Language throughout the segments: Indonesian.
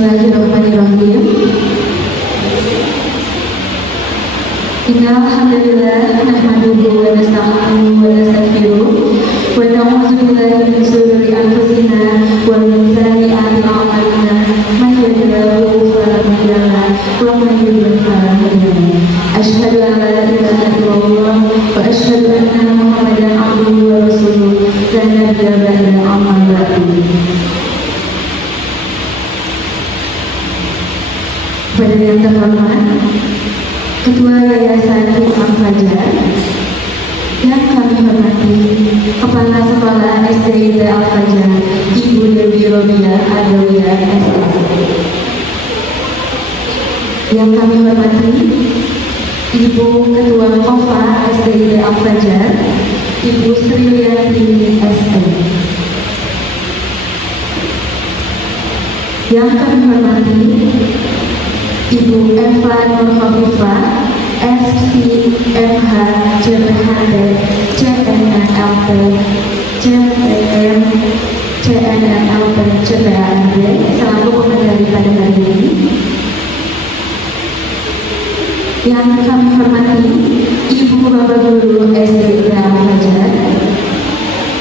Bismillahirrahmanirrahim. Innal hamdalillah nahmaduhu wa nasta'inuhu wa nastaghfiruh wa na'udzu billahi min shururi anfusina wa min sayyi'ati a'malina may yahdihillahu fala mudilla lahu wa may yudlil fala hadiya lahu. Asyhadu an la ilaha illallah wa asyhadu anna Muhammadan abduhu wa rasuluh la nabiyya ba'dahu amma ba'du. Pada yang terhormat Ketua Yayasan Hikmah Fajar, yang kami hormati Kepala Sekolah SDIT Al-Fajar Ibu Dewi Robiah Adawiyah SS, yang kami hormati Ibu Ketua Kofa SDIT Al-Fajar Ibu Sri Lianti ST, yang kami hormati Ibu Eva Nurhafifah, SCMH, CPHD, CNNLP, CPM, CNNLP, CPAND, selaku pengendali pada hari ini. Yang kami hormati Ibu Bapak Guru SD Al-Fajar,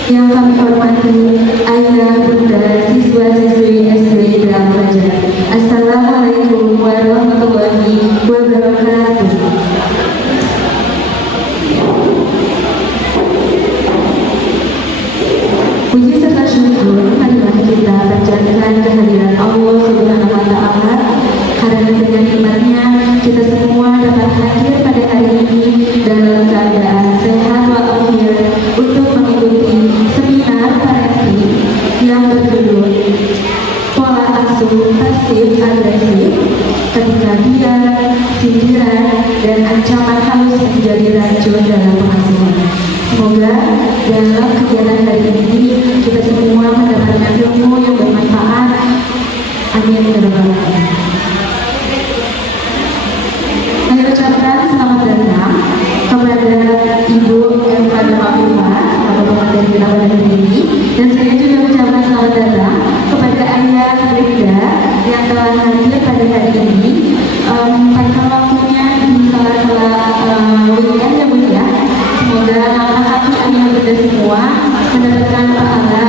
yang kami hormati Ayah Bunda siswa-siswi SD Al-Fajar. Assalamualaikum warahmatullahi wabarakatuh. Puji serta syukur marilah kita panjatkan kehadiran Allah Subhanahu wa Ta'ala, karena dengan nikmatnya kita semua dapat hadir pada hari ini dalam keadaan sehat walafiat untuk mengikuti seminar parenting yang berjudul Pola Asuh Pasif Agresif Ketika Biar, Sindiran, dan Ancaman Halus Menjadi Racun dalam Pengasuhan. Semoga dalam kegiatan hari ini kita semua mendapatkan ilmu yang bermanfaat. Amin ya rabbal alamin. Saya ucapkan selamat datang kepada Ibu Eva Nurhafifah selaku pengantin kita pada hari ini, dan saya juga ucapkan selamat datang kepada Ayah Brenda yang telah hadir pada hari ini pada waktunya di sela-sela weekend ya Bu ya. Semoga anak-anak Ayah Brenda semua mendapatkan pahala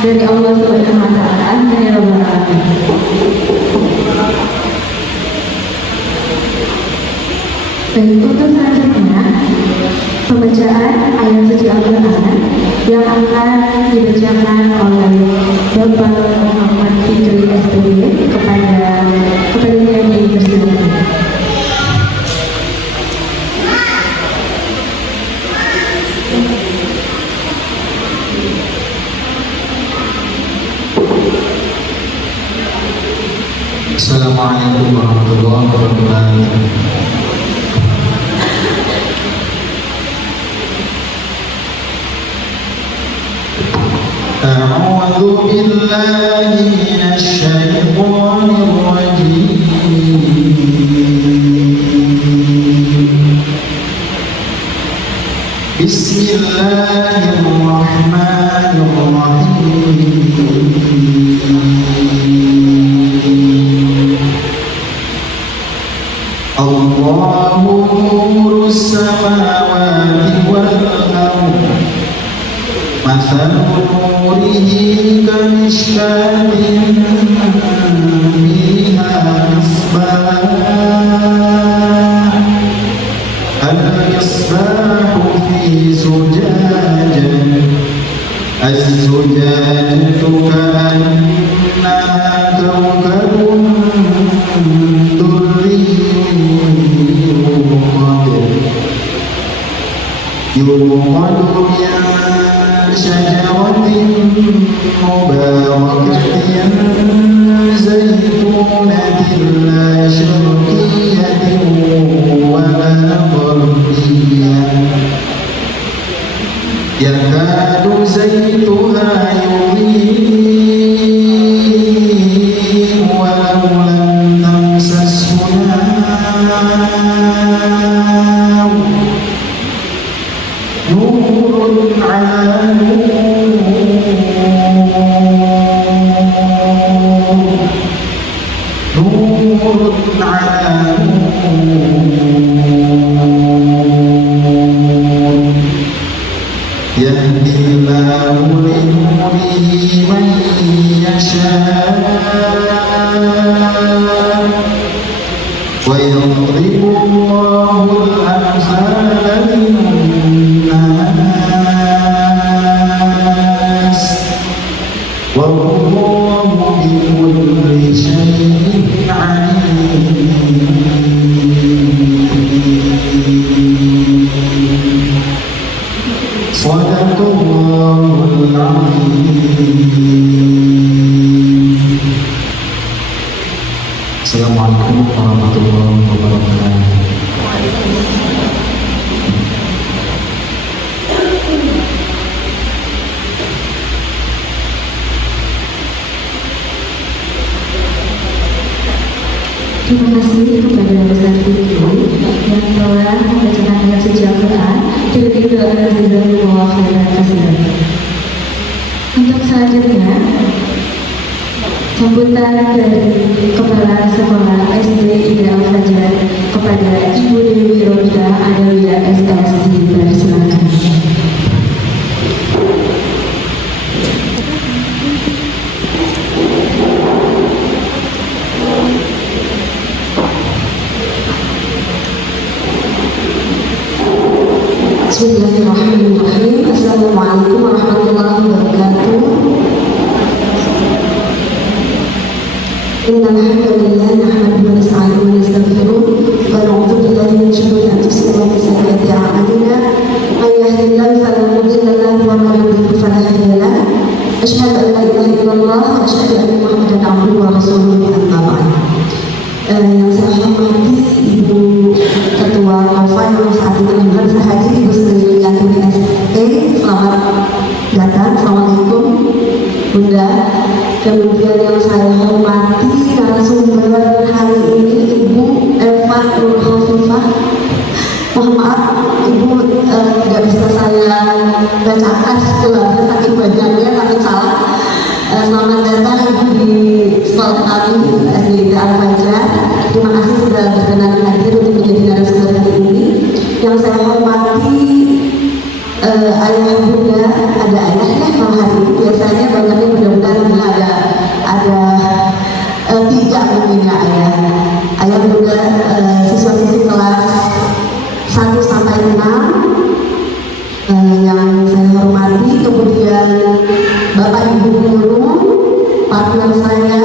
dari Allah Subhanahu wa Ta'ala. Amin ya rabbal alamin. Baik, untuk selanjutnya pembacaan ayat suci Al-Quran yang akan dibacakan oleh Bapak Muhammad Fikri SPD kepada yang dipersilakan. Assalamualaikum warahmatullahi wabarakatuh. أعوذ بالله من الشيطان الرجيم. بسم الله الرحمن الرحيم. الله نور السماوات والأرض مثل نوره كمشكاة فيها مصباح المصباح في زجاجة الزجاجة كأنها كوكب دري يوقد من شجرة مباركة زيتونة لا شرقية ولا غربية يكاد زيتها يضيء ولو لم تمسسه نار نور على نور الله لنوره من يشاء ويضرب الله الأمثال للناس والله بكل شيء عليم. صدق الله العظيم. Assalamualaikum warahmatullahi wabarakatuh. Terima kasih kepada Ustaz Fikri yang telah membacakan ayat suci Al-Quran. Terlebih doa jazakumullah khairan katsiran. Untuk selanjutnya, sambutan dari Kepala Sekolah SD Ida Al-Fajar kepada Ibu Dewi Robiah Adawiyah SS dipersilakan. Bismillahirrahmanirrahim. Assalamualaikum warahmatullahi wabarakatuh. Innal hamdalillah nahmaduhu wa nasta'inuhu wa nastaghfiruh wa na'udzu billahi min shururi anfusina wa min sayyiati a'malina. May yahdihillahu fala mudilla lahu wa may yudlil fala hadiya lahu. Asyhadu an la ilaha illallah wa asyhadu anna Muhammadan abduhu wa rasuluhu amma ba'd. Yang saya hormati Ibu Ketua Kofa yang saat ini berhadir, Ibu Sri Yanti SE, selamat datang, assalamualaikum Bunda. Kemudian yang saya hormati narasumber hari ini Ibu Eva Nur Khofifah. Mohon maaf Ibu tidak bisa saya bacakan gelarnya saking banyaknya, tapi salah. Selamat datang Ibu di sekolah kami SD Al-Fajar. Terima kasih sudah berkenan hadir untuk menjadi narasumber hari ini. Yang saya hormati ayah bunda, ada ayahnya kalau hari ini biasanya banyaknya mudah-mudahan ada tiga mungkin ya ayah bunda siswa-siswi kelas 1 sampai 6 yang saya hormati, kemudian Bapak Ibu guru, partner saya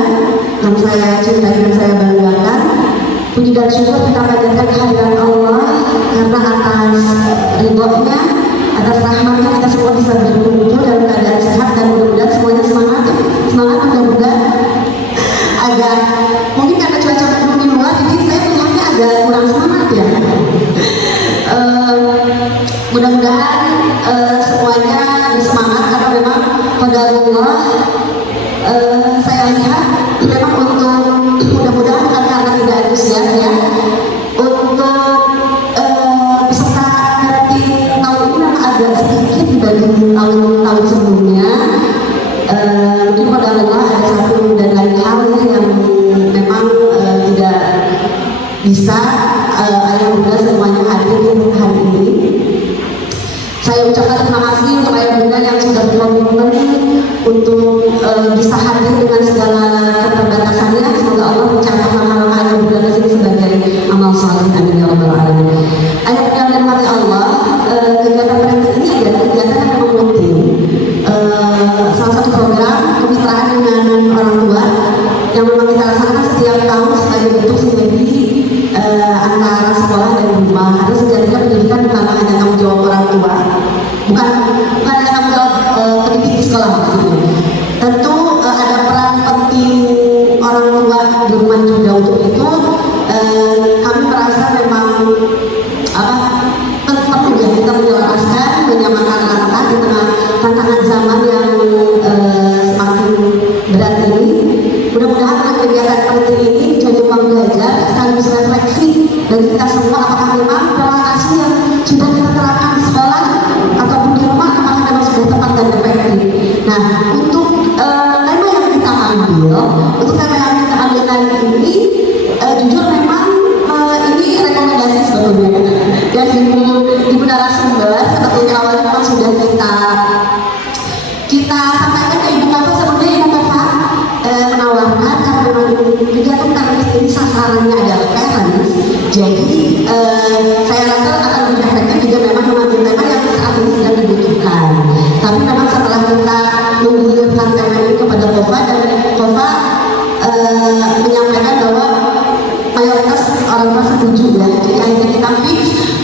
yang saya cintai dan saya banggakan. Puji dan syukur kita panjatkan kehadiran Allah karena atas ridhonya, atas rahmatnya kita semua bisa berkumpul dalam keadaan sehat dan mudah-mudahan semuanya semangat mudah-mudahan. Agak mungkin karena cuaca mendung di luar, jadi saya melihatnya agak kurang semangat ya. Mudah-mudahan semuanya bersemangat karena memang qadarullah. Saya lihat memang untuk mudah-mudahan karena tidak antusias ya untuk peserta meeting tahun ini memang agak sedikit dibanding tahun-tahun sebelumnya. Mungkin qadarullah ada satu dan lain hal yang memang tidak bisa ayah bunda semuanya hadir hari ini. Saya ucapkan terima kasih untuk ayah bunda yang sudah berkomitmen untuk bisa hadir dengan segala keterbatasannya. Semoga Allah mencatat nama ayah bunda kesini sebagai amal saleh. Amin ya rabbal alamin. Ayah bunda yang dirahmati Allah, kegiatan mereka ini adalah kegiatan yang memang rutin. Salah satu program kemitraan dengan orang tua yang memang kita laksanakan setiap tahun sebagai bentuk sinergi antara sekolah dan rumah. Karena sejatinya pendidikan bukan hanya tanggung jawab orang tua, bukan hanya tanggung jawab pendidik di sekolah maksudnya. kita sampaikan ke Ibu Kafa. Sebenarnya Ibu Kafa menawarkan karena memang kegiatan parents ini sasarannya adalah parents, jadi saya rasa akan lebih efektif jika memang mengambil tema yang saat ini sedang dibutuhkan. Tapi memang setelah kita menggulirkan tema ini kepada Kofa, dan Kofa menyampaikan bahwa mayoritas orang tua setuju ya, jadi akhirnya kita fix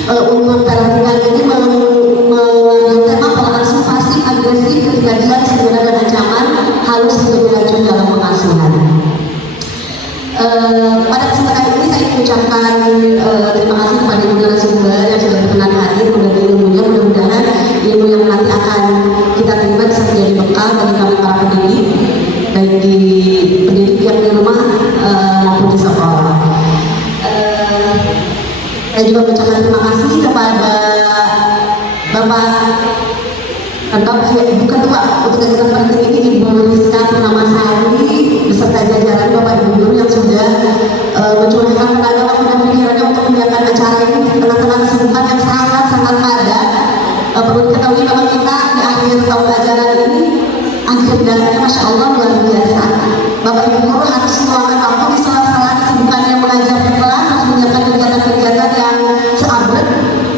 untuk karantina ini mengambil tema pola asuh pasif agresif ketika dia sebenarnya dan ancaman halus untuk diracun dalam pengasuhan. Pada kesempatan ini saya mengucapkan terima kasih kepada ibu narasumber yang sudah berkenan hadir, mudah-mudahan ilmu yang nanti akan kita terima bisa menjadi bekal bagi kami para pendidik, baik di pendidik yang di rumah maupun di sekolah. Saya juga mengucapkan terima kasih kepada Ibu Ketua untuk kegiatan penting ini, Ibu Rizka Purnamasari beserta jajaran Bapak Ibu Guru yang sudah mencurahkan tenaga waktu dan pikirannya untuk menyiapkan acara ini di tengah-tengah kesibukan yang sangat-sangat padat. Perlu diketahui bahwa kita di akhir tahun ajaran ini akhir bulannya Masya Allah luar biasa. Bapak Ibu Guru harus meluangkan waktu di sela-sela kesibukannya mengajar di kelas, harus menyiapkan kegiatan-kegiatan yang seabad.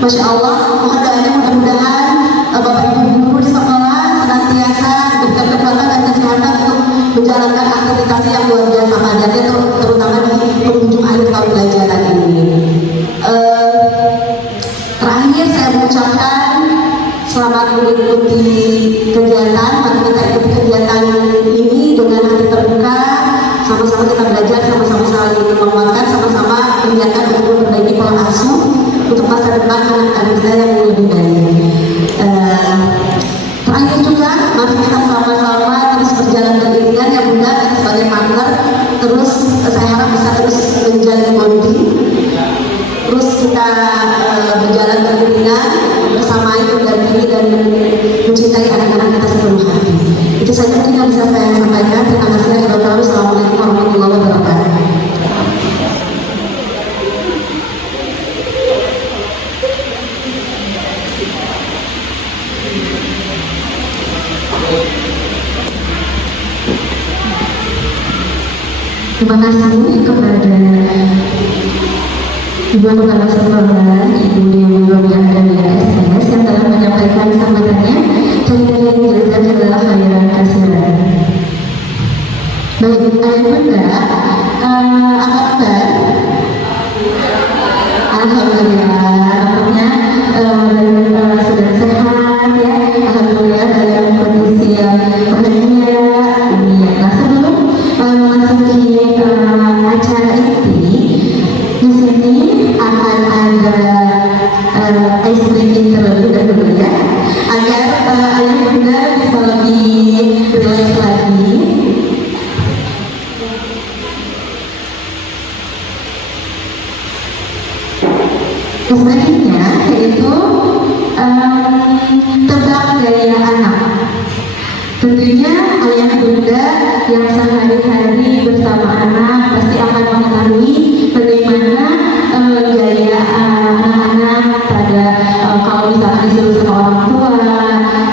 Masya Allah, mohon doanya mudah-mudahan Bapak Ibu Guru di sekolah senantiasa diberikan kekuatan dan kesehatan untuk menjalankan aktivitas yang luar biasa padatnya, terutama di penghujung akhir tahun pelajaran ini. Terakhir saya mengucapkan selamat mengikuti kegiatan. Mari kita ikuti kegiatan ini dengan hati terbuka, sama-sama kita belajar, sama-sama saling menguatkan, sama-sama mengingatkan untuk memperbaiki pola asuh untuk masa depan anak-anak kita yang lebih baik. Terakhir juga, mari kita sama-sama terus berjalan beriringan ya Bunda, kita sebagai partner, terus saya harap bisa terus menjalin bonding, terus kita berjalan beriringan bersama mendampingi dan mencintai anak-anak kita sepenuh hati. Itu saja mungkin yang bisa saya sampaikan. Terima kasih. Assalamualaikum warahmatullahi wabarakatuh. Terima kasih kepada Ibu Kepala Sekolah, Ibu Dewi Robiana dan SS yang telah menyampaikan sambutannya. Jazakallahu khairan katsiran. Baik, ayah bunda, apa kabar? Alhamdulillah, nampaknya sedang sehat ya. Alhamdulillah dalam kondisi yang bahagia. Nah, sebelum memasuki acara ini, di sini akan ada ice breaking terlebih dahulu ya, agar ayah bunda bisa lebih relax lagi. Selanjutnya yaitu tebak gaya anak. Tentunya ayah bunda yang sehari-hari bersama anak pasti akan mengetahui bagaimana gaya anak-anak pada kalau misalkan disuruh sama orang tua,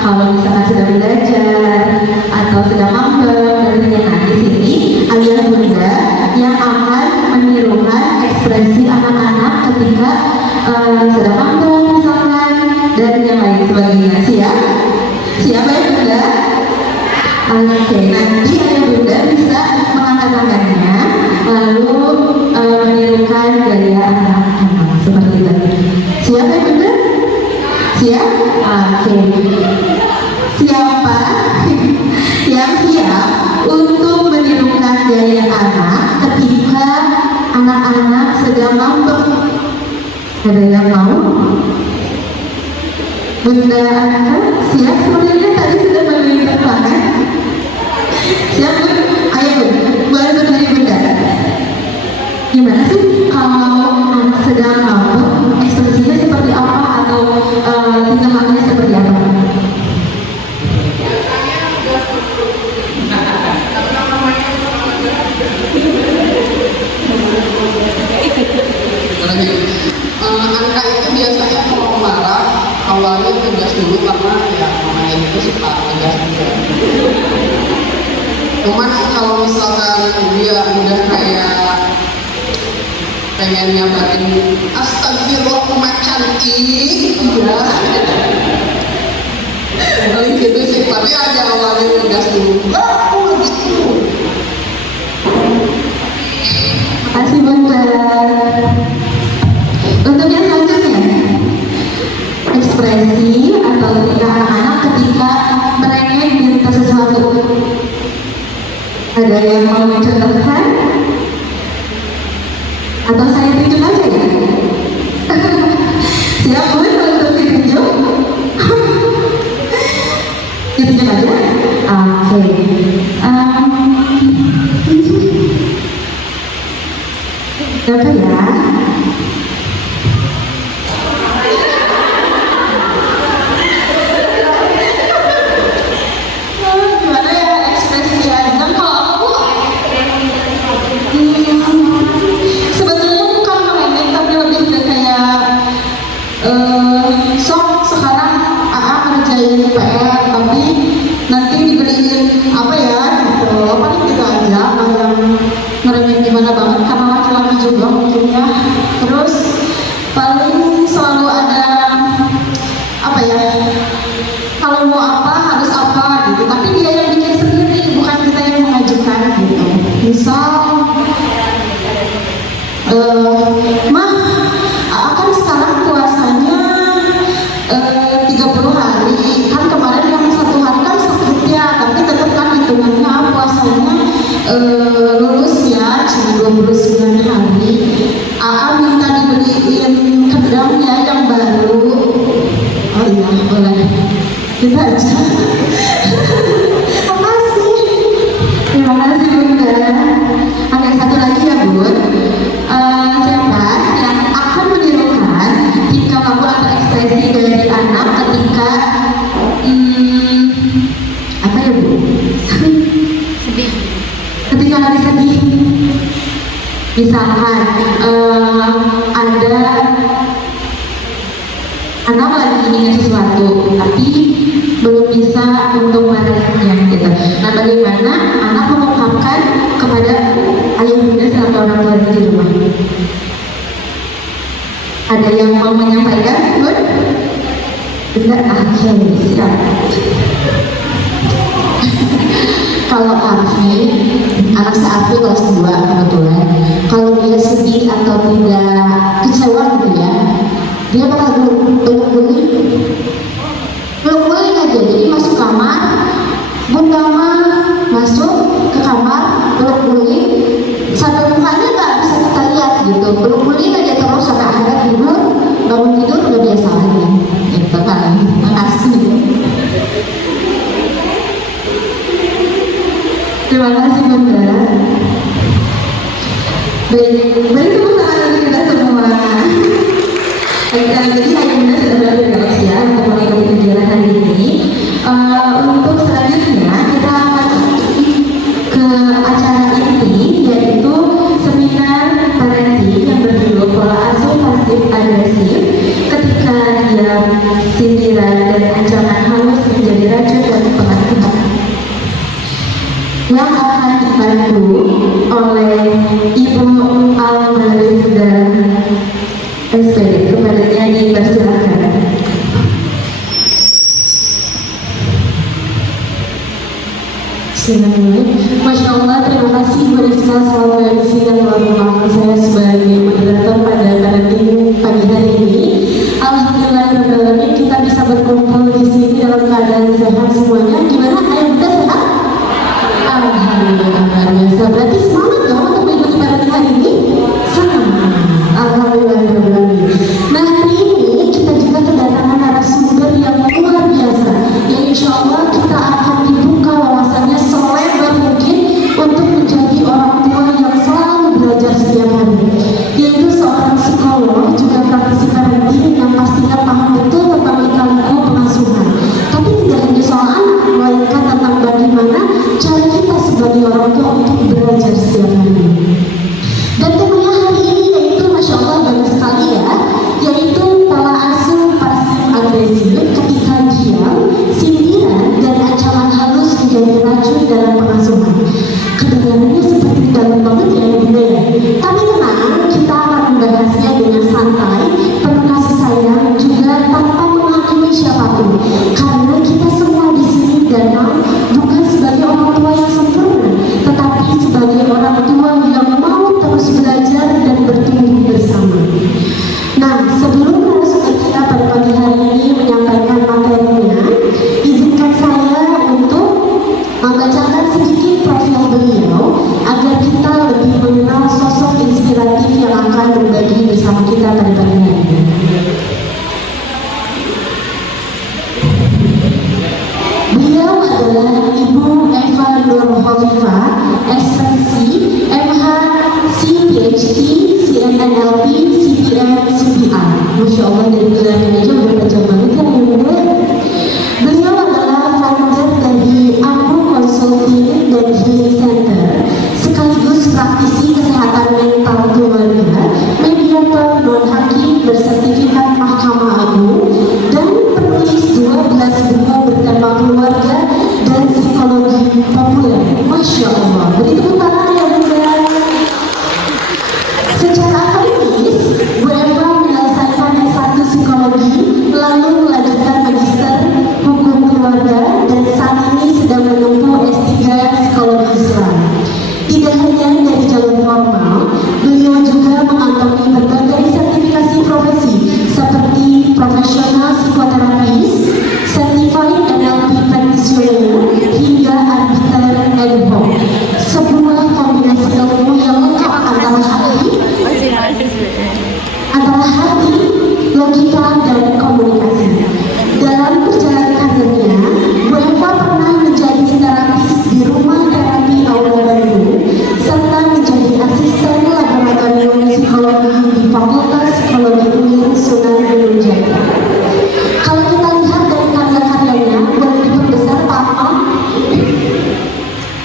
kalau misalkan sedang belajar atau sedang mampir. Dan yang di sini ayah bunda yang akan menirukan ekspresi anak-anak ketika sedang mampir misalkan dan yang lain sebagainya. Siap ya bunda? Oke, nanti ayah bunda bisa mengangkat tangannya lalu menirukan gaya anak-anak seperti itu. Siap ya bunda? Siap? Oke. Siapa yang siap untuk menirukan gaya anak ketika anak-anak sedang mampir? Ada yang mau? Bunda siap? Sebenarnya tadi sudah memberikan tangan. Siap Bun? Ayo Bun, boleh berdiri Bunda. Gimana sih kalau anak sedang mampir, ekspresinya seperti apa atau tingkah lakunya seperti apa? Angka itu biasanya kalau marah awalnya tegas dulu karena ya namanya itu suka Cuman kalau misalkan dia udah kayak pengen nyabarin astagfirullah umat cantik ya paling gitu sih, tapi ada awalnya ngegas dulu gitu. Makasih Bunda. Untuk yang selanjutnya, ekspresi atau tingkah anak-anak ketika mereka minta sesuatu. Ada yang mau mencontohkan? Atau saya tunjuk aja ya? Siap boleh kalau untuk ditunjuk? Ditunjuk aja? Oke. Apa ya? Gimana ya ekspresi azan kalau aku sebetulnya bukan meremeh tapi lebih ke kayak sok sekarang AA ngerjain PR tapi nanti dibeliin apa ya gitu, paling gitu aja, nggak yang ngeremehin gimana banget karena laki-laki juga mungkin ya. Terus paling selalu ada apa ya, kalau mau apa harus apa gitu, tapi dia yang bikin sendiri bukan kita yang mengajukan gitu. Misal mah akan sekarang puasanya 30 hari kan, kemarin yang 1 hari kan sakit ya, tapi tetap kan hitungannya puasanya lulus ya cuma 29 hari. AA minta dibeliin kedangnya yang baru. Oh iya boleh, kita aja. Makasih. Terima kasih Bunda. Oke, satu lagi ya Bun. Siapa yang akan menirukan tingkah laku atau ekspresi dari anak ketika apa ya Bu? Ketika lagi sedih. Misalkan ada anak lagi ingin sesuatu tapi belum bisa untuk meraihnya gitu. Nah, bagaimana anak mengungkapkan kepada ayah bunda serta orang tuanya di rumah? Ada yang mau menyampaikan, Bun? Tidak, oke, siap. Kalau Arfi, anak Arfi kelas 2 kebetulan, kalau dia sedih atau tidak kecewa gitu ya, dia bakal peluk-pelukin aja. Jadi masuk kamar, Bunda mah masuk ke kamar, peluk-pelukin, sampai mukanya nggak bisa kita lihat gitu, peluk-pelukin aja terus sampai akhirnya tidur, bangun tidur udah biasa lagi, gitu kan. Makasih. Terima kasih Bunda. Baik, tepuk tangan untuk kita semua. Jadi ayah bunda sudah berada di dalam siang untuk mengikuti kegiatan hari ini. Untuk selanjutnya kita akan ke acara inti, yaitu seminar parenting yang berjudul pola asuh pasif agresif ketika dia sindiran dan ancaman halus menjadi racun dan pengakuan, yang akan dibantu oleh Ibu Almarinda SPD. Kepadanya dipersilakan. Masya Allah, terima kasih Bu Rizka selalu di sini dan mengundang saya sebagai moderator pada parenting pagi hari ini. Alhamdulillah kita bisa berkumpul di sini dalam keadaan sehat semuanya. Gimana ayah bunda sehat? Alhamdulillah luar biasa. Berarti semangat dong untuk mengikuti parenting hari ini. Semangat. Alhamdulillah. Nah, hari ini kita juga kedatangan narasumber yang luar biasa, yang insya Allah kita akan dibuka wawasannya selebar mungkin untuk menjadi orang tua yang selalu belajar setiap hari, yaitu seorang psikolog juga praktisi parenting yang pastinya paham betul tentang lika-liku pengasuhan. Tapi tidak hanya soal anak, melainkan tentang bagaimana cara kita sebagai orang tua untuk belajar setiap dalam pengasuhan. Kedengarannya seperti dalam banget ya Bunda ya. Tapi tenang, kita akan membahasnya dengan santai, penuh kasih sayang, juga tanpa menghakimi siapapun. Karena kita semua di sini datang bukan sebagai orang tua yang sempurna, tetapi sebagai orang tua yang mau terus belajar dan bertumbuh bersama. Nah, sebelum narasumber kita pada pagi hari ini menyampaikan materinya, izinkan saya untuk membacakan sedikit profil beliau agar kita lebih mengenal sosok inspiratif yang akan berbagi bersama kita pada pagi hari ini. Beliau adalah Ibu Eva Nur Hovifah, SPC, MH, PhD, CMNLP, CPM, CPR. Masya Allah, dari gelarnya aja udah panjang banget ya Bunda. Beliau adalah founder dari Ambu Consulting dan Healing Center, sekaligus praktisi kesehatan mental keluarga, mediator non-hakim bersertifikat Mahkamah Agung, dan penulis 12 buku bertema keluarga dan psikologi populer. Masya Allah, beri tepuk tangan ya Bunda. Secara akademis, Bu Eva menyelesaikan S1 psikologi, lalu melanjutkan magister hukum keluarga, dan saat ini sedang menempuh S3 psikologi Islam. Tidak hanya dari jalur formal, beliau juga mengantongi berbagai sertifikasi profesi seperti profesional psikoterapis, certified NLP practitioner, hingga arbiter ad hoc. Sebuah kombinasi ilmu yang lengkap antara hati, logika, dan komunikasi. Dalam perjalanan karirnya, Bu Eva pernah menjadi terapis di Rumah Terapi Aula Bandung, serta menjadi asisten laboratorium psikologi di Fakultas Psikologi UIN Sunan Gunung Jati. Kalau kita lihat dari karya-karyanya, boleh diperbesar Pak Am.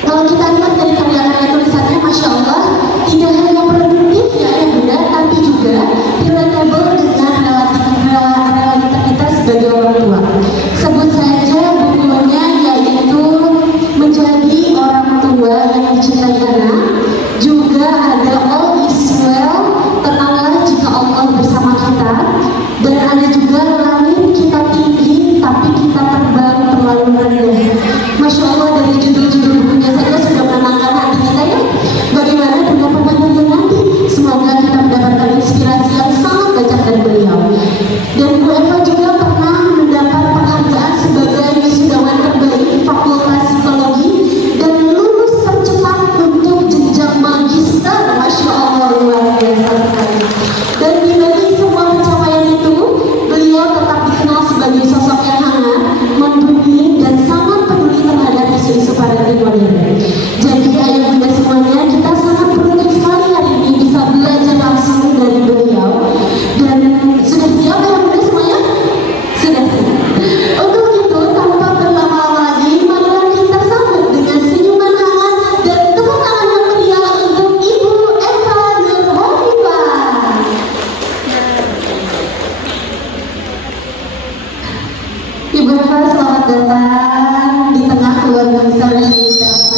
Kalau kita lihat dari karya-karya tulisannya, Masya Allah, tidak hanya produktif ya Bunda, tapi juga relatable dengan realita kita sebagai orang tua. Sebut saja bukunya, yaitu Menjadi Orang Tua yang Dicintai Anak, juga ada All Is Well, Tenanglah Jika Allah Bersama Kita, dan ada juga Langit Kita Tinggi Tapi Kita Terbang Terlalu Rendah. Masya Allah, dari judul-judul bukunya saja sudah menenangkan hati kita ya. Bagaimana dengan pembahasannya nanti? Semoga kita mendapatkan inspirasi yang sangat banyak dari beliau. Dan Bu Eva juga pernah mendapat penghargaan sebagai wisudawan terbaik Fakultas Psikologi dan lulus tercepat untuk jenjang magister. Masya Allah, luar biasa sekali. Dan di balik semua pencapaian itu, beliau tetap dikenal sebagai sosok yang hangat, membumi, dan sangat peduli terhadap isu-isu parenting modern. Jadi ayah bunda semuanya, kita sangat beruntung sekali hari ini bisa belajar langsung dari beliau. Dan sudah siap ya bunda semuanya? Sudah siap. Untuk itu, tanpa berlama-lama lagi, marilah kita sambut dengan senyuman hangat dan tepuk tangan yang meriah untuk Ibu Eva Nur Hovifah. Ibu Eva, selamat datang di tengah keluarga besar Indonesia.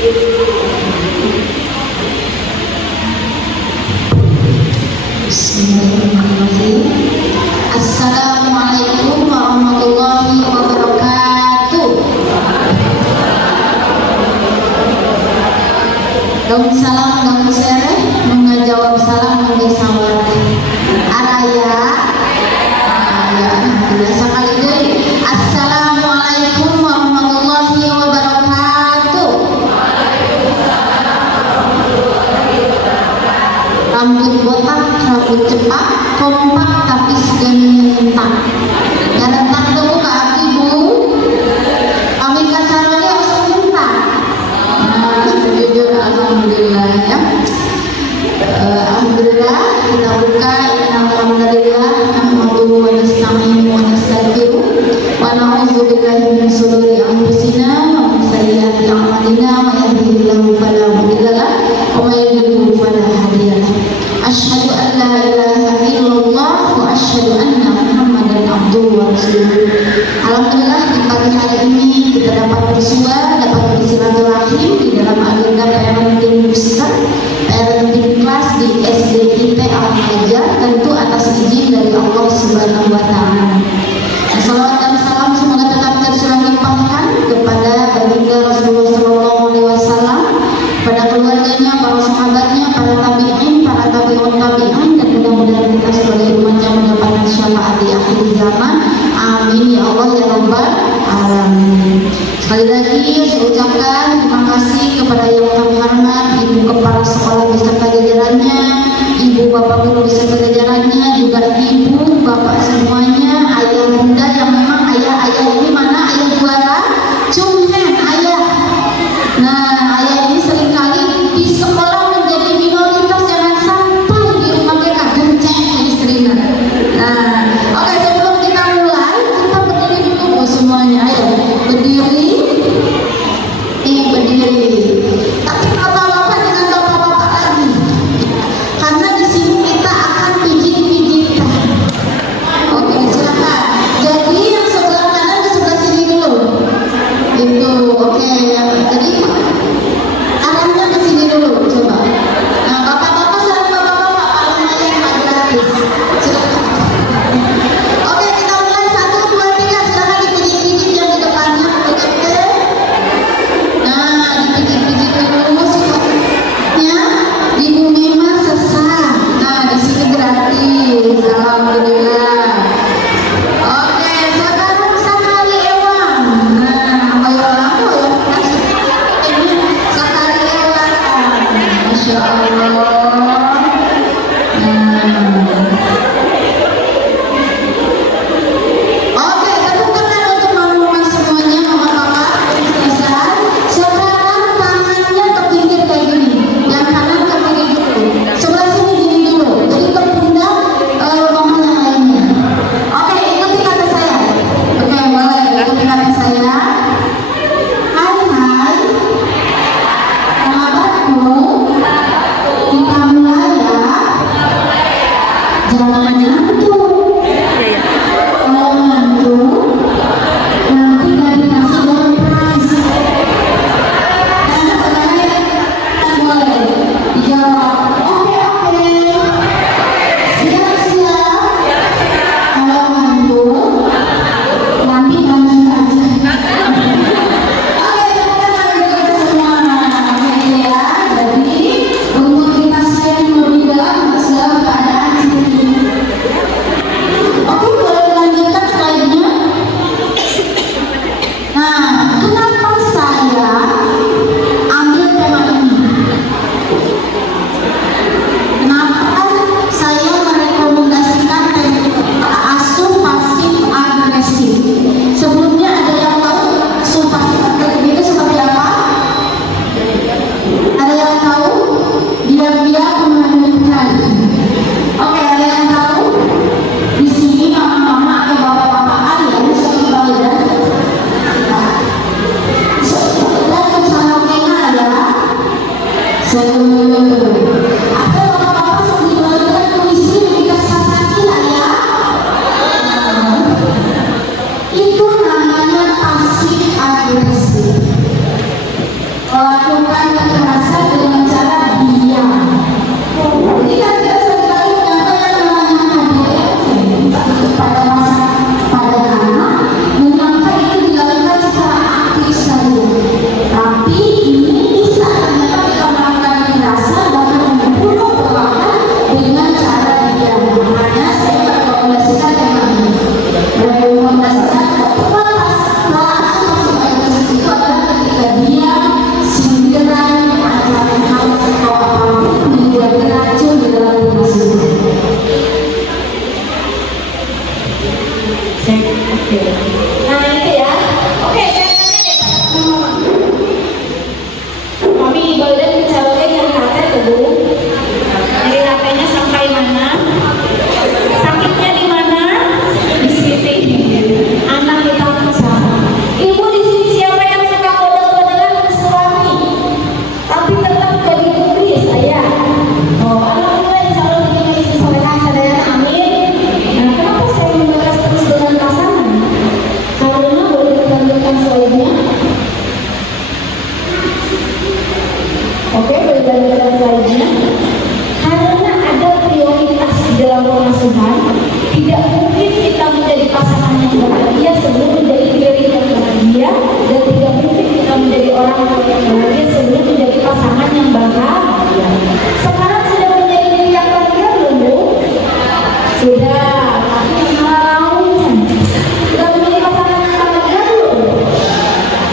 Bismillahirrahmanirrahim. Assalamualaikum warahmatullahi wabarakatuh. Daun salam daun sereh, mengajawab salam mengge sawar. Araya, alhamdulillah sekali deh. Assalamualaikum warahmatullahi wabarakatuh. Rambut botak, rambut cepat, kompak tapi segalanya rentak. Ya rentak tuh kak ibu. Kami kacaranya harus rentak. Nah, jujur alhamdulillah ya. Alhamdulillah kita buka alhamdulillah nahmaduhu wa nasta'inuhu wa nastaghfiruh wa na'udzu billahi min shururi anfusina wa min sayyiati a'malina may yahdihillahu fala mudilla lahu wa may yudlil fala hadiya lahu. Asyhadu an la ilaha illallah wa asyhadu anna Muhammadan abduhu wa rasuluh. Alhamdulillah di pagi hari ini kita dapat bersua, dapat bersilaturahim di dalam agenda parenting pusat, parenting kelas di SDIP Al-Hajar, tentu atas izin dari Allah Subhanahu wa taala. Salawat dan salam semoga tetap tercurah limpahkan kepada baginda Rasulullah sallallahu alaihi wasallam, pada keluarganya, para sahabatnya, para tabi'in, para tabi'un tabi'in, dan mudah-mudahan kita sebagai umatnya mendapatkan syafaat di akhir zaman. Amin ya Allah ya rabbal alamin. Sekali lagi saya ucapkan terima kasih kepada yang terhormat Ibu Kepala Sekolah beserta jajarannya, Ibu Bapak Guru beserta jajarannya, juga Ibu Bapak semuanya, ayah bunda yang memang ayah ini mana ayah juara, cumhen ayah. Nah ayah ini seringkali di sekolah menjadi minoritas, jangan sampai di rumah mereka genceng istrinya. Nah oke, sebelum kita mulai kita berdiri dulu semuanya, ayo berdiri. Berdiri. Tapi bapak-bapak dengan bapak-bapak lagi, karena di sini kita akan pijit-pijitan. Oke, silakan. Jadi yang sebelah kanan ke sebelah sini dulu. Itu, oke. Jadi arahnya ke sini dulu, coba. Nah, bapak-bapak salam bapak-bapak, kalau yang Pak gratis. Silakan. Oke, kita mulai 1, 2, 3. Silakan dipijit-pijit yang di depannya. Oke. Nah, dipijit-pijit dulu sifatnya di bumi mah sesat. Nah, di sini gratis. Alhamdulillah. Oke, saudara sekali ewang. Nah, ayo.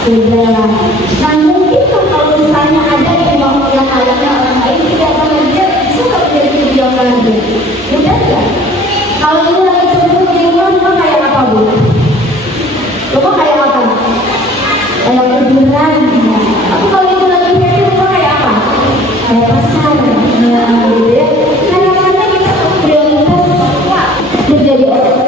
rela. Nah mungkin kalau misalnya ada yang mau menghalangi orang lain tidak bahagia, bisa nggak menjadi lebih bahagia? Mudah nggak? Kalau ibu lagi cemburu di rumah kayak apa bu? Rumah kayak apa? Kayak kuburan. Tapi kalau ibu lagi happy rumah kayak apa? Kayak pasar. Nah, gitu ya. Kadang-kadang kita prioritas menjadi orang.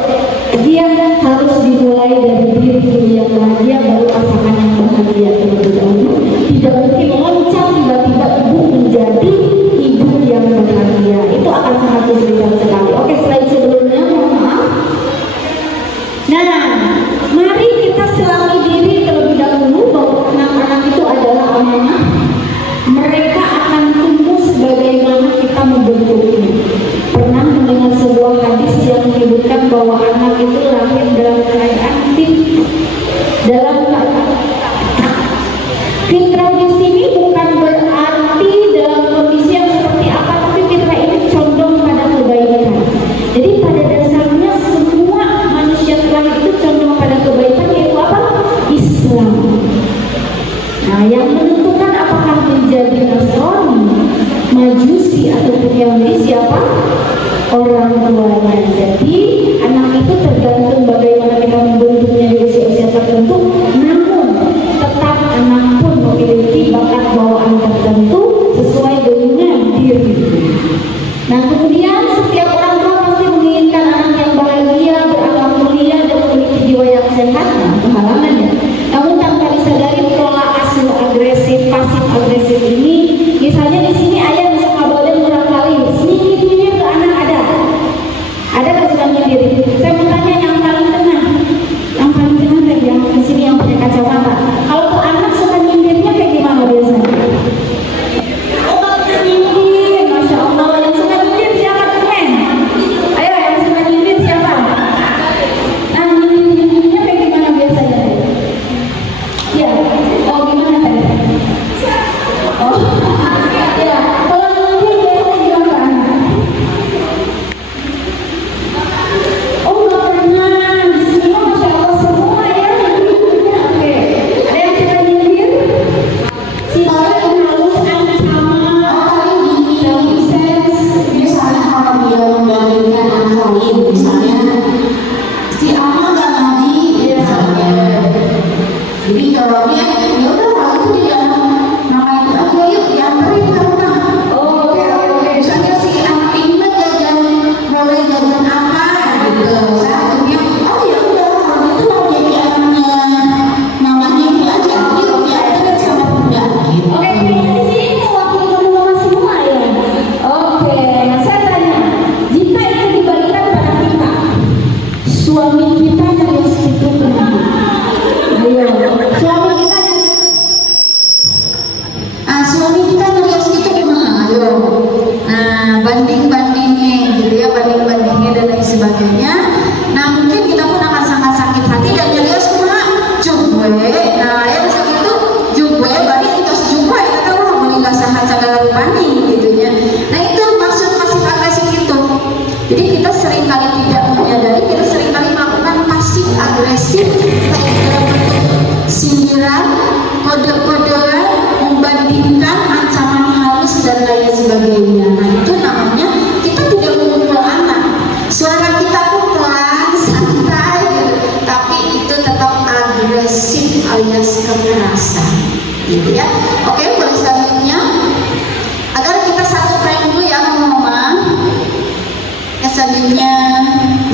Dia harus dimulai dari diri yang bahagia, baru pasangan yang bahagia terlebih dahulu. Tidak mungkin loncat tiba-tiba ibu menjadi ibu yang bahagia. Itu akan sangat kesulitan sekali. Oke, selain sebelumnya, mohon maaf. Nah, mari kita selami diri terlebih dahulu bahwa anak-anak itu adalah amanah. Mereka akan tumbuh sebagaimana kita membentuknya. Pernah mendengar sebuah hadis yang menyebutkan bahwa anak itu lahir dalam keadaan dalam fitrah di sini bukan berarti dalam kondisi yang seperti apa, tapi fitrah ini condong pada kebaikan. Jadi pada dasarnya semua manusia terlahir itu condong pada kebaikan, yaitu apa? Islam. Nah, yang menentukan apakah menjadi Nasrani, Majusi ataupun Yahudi siapa? Orang tuanya. Jadi anak itu tergantung bagaimana kita membentuknya di usia-usia tertentu. Namun tetap anak pun memiliki bakat bawaan tertentu sesuai dengan diri. Nah kemudian setiap orang tua pasti menginginkan anak yang bahagia, berakhlak mulia dan memiliki jiwa yang sehat. Nah, kehalangannya. Namun tanpa disadari pola asuh agresif, pasif agresif ini, misalnya di sini ayah bisa ngabarin barangkali nyindir ke anak ada nggak sedang nyindir? Saya mau tanya yang paling tengah tadi yang di sini yang pakai kacamata. Kalau ke anak suka nyindirnya kayak gimana biasanya? Oh nyindir, masya Allah. Yang suka nyindir siapa temen? Ayo yang suka nyindir siapa? Nah nyindirnya kayak gimana biasanya? Ya, oh gimana tadi? Oh, ya, kalau nyindir biasanya gimana ke anak? Oh nggak pernah, di sini masya Allah semua ya. Oke, ada yang suka nyindir? Si paling halus ancaman, nonsense. Misalnya kalau dia membandingkan anak lain, misalnya si Ama nggak ngaji, misalnya. Jadi jawabnya, ya udah itu dia namanya oke yuk dianterin ke rumah. Oh, oke. Misalnya si Ating jajan boleh jajan apa gitu. Saya akhirnya oh ya udah kalau itu mau jadi anaknya namanya ini aja yuk dianterin sama bunda. Gitu. Oke, di sini mewakili rumah semua ya. Oke, nah saya tanya, jika itu dibalikan pada kita, suami kita yang segitu kemana? Ayo, suami kita yang Suami kita ngeliat segitu gimana? Ayo. Nah, banding-bandingnya gitu ya, banding-bandingnya dan lain sebagainya. Nah, mungkin kita pun akan sangat sakit hati dan ngeliat semua jugwe. Nah, yang segitu jugwe, berarti kita sejugwe kita mau meninggal sahat segala banding gitu ya. Nah, itu maksud pasif agresif itu. Jadi kita sering kali tidak menyadari, kita sering kali melakukan pasif agresif baik dalam bentuk sindiran, kode-kodean, membandingkan, ancaman halus dan lain sebagainya. Nah itu namanya kita tidak memukul anak. Suara kita pun pelan, santai, tapi itu tetap agresif alias kekerasan, gitu ya. Oke, boleh selanjutnya. Agar kita satu frame dulu ya, mama. Selanjutnya,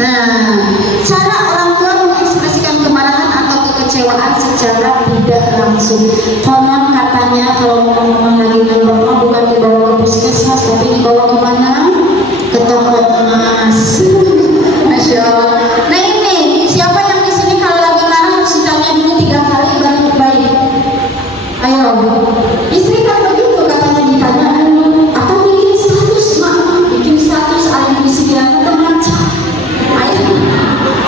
nah cara orang tua mengekspresikan kemarahan atau kekecewaan secara tidak langsung. Konon katanya kalau mama lagi ngomong bukan dibawa ke puskesmas tapi dibawa kemana? Ke toko emas. Masya Allah. Nah ini siapa yang di sini kalau lagi marah harus ditanya dulu 3 kali baik-baik. Ayo, istri kan begitu katanya ditanya. Atau bikin status mak, bikin status ada di sini ada teman cak. Ayo,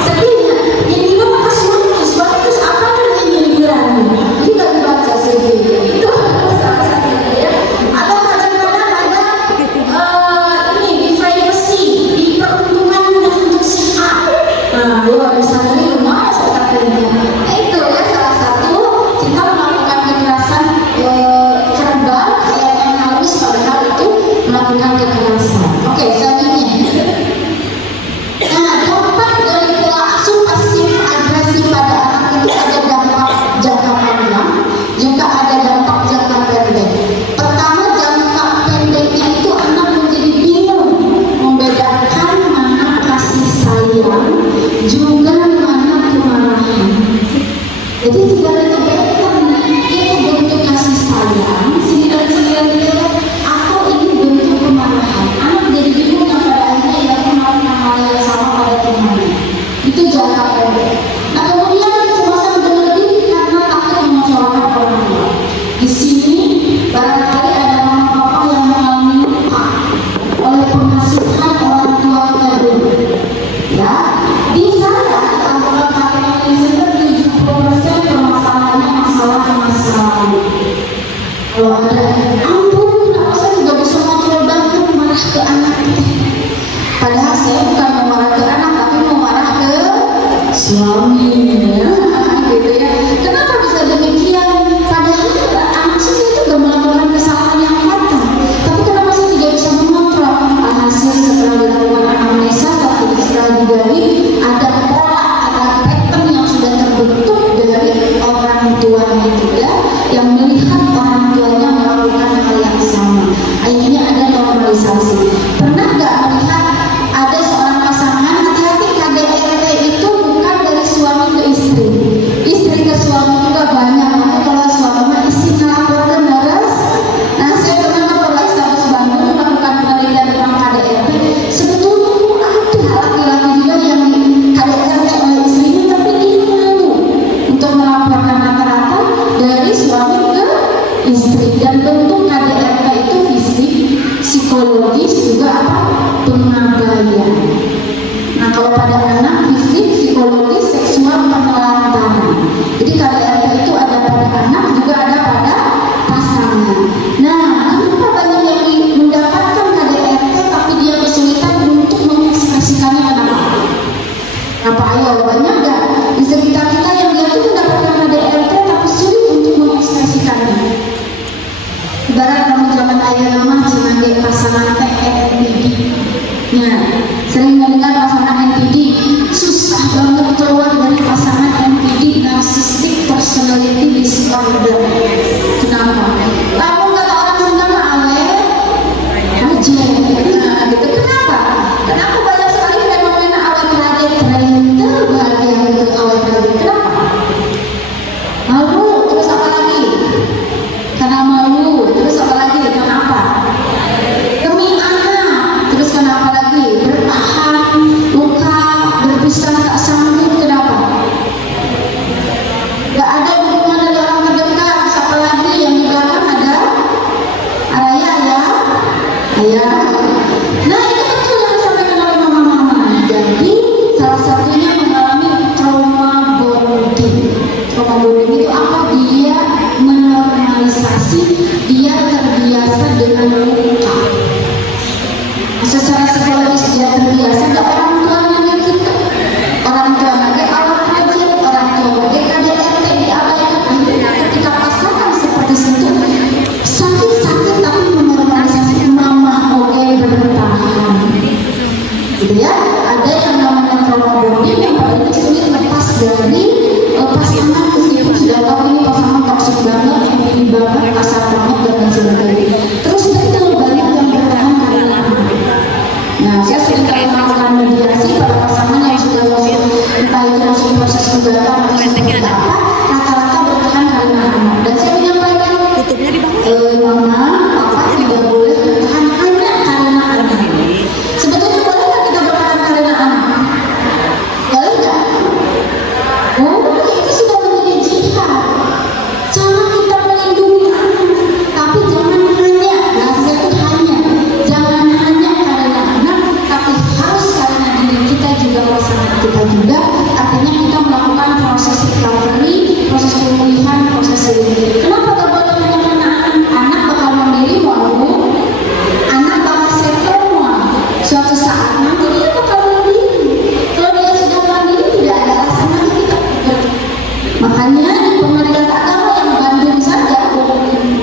sedihnya. Yang dibawa ke suami, suami terus apa kan yang nyindiran? Jadi gak dibaca sedih. Itu salah satunya ya. Atau kadang-kadang ada ini di privacy, di perlindungan untuk si A. Nah, lu harus sadari rumah saya katanya. Nah itu ya salah satu kita Kalau ada, ampun, kenapa saya tidak bisa kontrol banget marah ke anak itu? Padahal saya bukan mau marah ke anak, tapi mau marah ke suami, ya, gitu ya. Kenapa bisa demikian? Padahal anak saya itu sudah melakukan kesalahan yang fatal, tapi kenapa saya tidak bisa mengontrol? Alhasil setelah dilakukan anamnesa, setelah digali, ada pola, ada pattern yang sudah terbentuk dari orang tuanya juga, yang melihat orang tuanya melakukan hal yang sama. Akhirnya ada normalisasi. Pernah nggak melihat ada seorang pasangan, hati-hati, KDRT itu bukan dari suami ke istri, istri ke suami juga banyak. Nanti kalau suami mah istri melaporkan balas. Nah, saya pernah ke Polrestabes Bandung melakukan penelitian tentang KDRT. Sebetulnya ada laki-laki juga yang KDRT oleh istrinya, tapi dia malu untuk melaporkan rata-rata dari suami ke istri. Dan bentuk KDRT itu fisik, psikologis, juga apa? Pengabaian. Nah, kalau pada anak, fisik, psikologis, seksual, penelantaran. Jadi KDRT itu ada pada anak, juga ada pada pasangan. Nah, kenapa banyak yang mendapatkan KDRT tapi dia kesulitan untuk mengekspresikannya? Kenapa? Ayo, banyak gak di sekitar kita yang dia tuh mendapatkan KDRT tapi sulit untuk mengekspresikannya? Ibarat kamu zaman ayah mama senang pasangan NPD. Nah, sering mendengar pasangan NPD susah banget keluar dari pasangan NPD, narcissistic personality disorder. Kenapa? Kamu kata orang Sunda mah awe aja. Nah, gitu. Kenapa? Kenapa banyak sekali fenomena awe keraden itu bahagia untuk awe keraden? Kenapa? Malu, terus apa lagi? Karena malu, terus apa lagi? Kenapa? Demi anak, terus kenapa lagi? Bertahan, luka, berpisah, tak sanggup. Kenapa? Gak ada hubungan dari orang terdekat. Siapa lagi yang di belakang ada? Araya ya? Ayah. Nah, itu betul yang disampaikan oleh mama-mama. Jadi, salah satunya mengalami trauma bonding. Trauma bonding itu apa? Dia menormalisasi, dia terbiasa dengan luka. Secara psikologis dia terbiasa, gak orang tuanya yang kita, orang tua lagi alat aja, orang tua lagi KDRT diabaikan. Akhirnya ketika pasangan seperti itu sakit-sakit tapi menormalisasi, mama oke, bertahan, gitu ya. Ada yang namanya trauma bonding yang paling sulit lepas dari pasangan, meskipun sudah tahu ini pasangan toksik banget, ini banget, kasar banget, dan sebagainya. Terus itu banyak yang bertahan karena anak. Nah, saya sering kali melakukan mediasi pada pasangan yang sudah masuk, entah itu masuk proses gugatan atau seperti apa, rata-rata bertahan karena anak. Dan saya menyampaikan, mama, papa tidak boleh bertahan hanya karena anak. Sebetulnya boleh nggak kita bertahan karena anak? Boleh nggak? Oh, itu sudah menjadi jihad. Cara kita melindungi anak, tapi jangan hanya, bahasa itu hanya, jangan hanya karena anak, tapi harus karena diri kita juga, pasangan kita juga. Artinya kita melakukan proses recovery, proses pemulihan, proses healing. Kenapa gak boleh hanya karena anak? Anak bakal mandiri mau, anak bakal settle mau. Suatu saat nanti dia bakal mandiri. Kalau dia sudah mandiri, tidak ada alasan lagi kita. Makanya di pengadilan agama yang Bandung saja